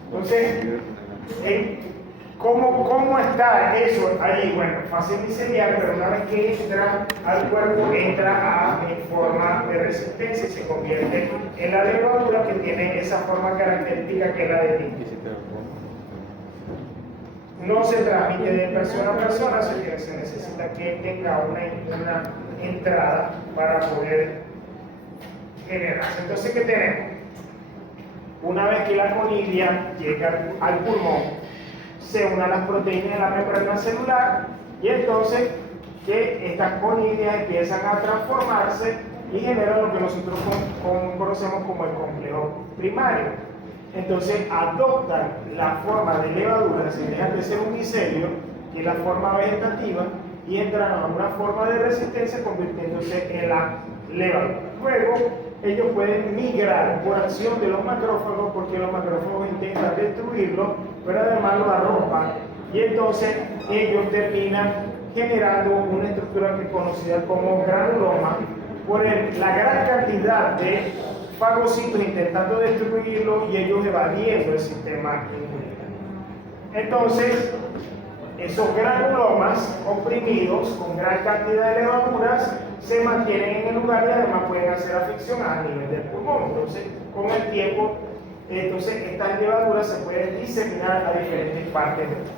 Entonces, ¿cómo está eso ahí? Bueno, fácil micelial, pero una vez que entra al cuerpo, entra en forma de resistencia y se convierte en la levadura que tiene esa forma característica que es la de tinta. No se transmite de persona a persona, así que se necesita que tenga una entrada para poder generarse. Entonces, ¿qué tenemos? Una vez que la conidia llega al pulmón, se unan las proteínas de la membrana celular y entonces que estas conidias empiezan a transformarse y generan lo que nosotros conocemos como el complejo primario. Entonces adoptan la forma de levadura, se dejan de ser un micelio, que es la forma vegetativa, y entran a una forma de resistencia convirtiéndose en la levadura. Luego, ellos pueden migrar por acción de los macrófagos, porque los macrófagos intentan destruirlo, pero además lo arropan, y entonces ellos terminan generando una estructura que es conocida como granuloma, por la gran cantidad de fagocitos intentando destruirlo y ellos evadiendo el sistema inmunitario. Entonces, esos granulomas oprimidos con gran cantidad de levaduras se mantienen en el lugar y además pueden hacer afección a nivel del pulmón. Entonces, con el tiempo, estas levaduras se pueden diseminar a diferentes partes del cuerpo.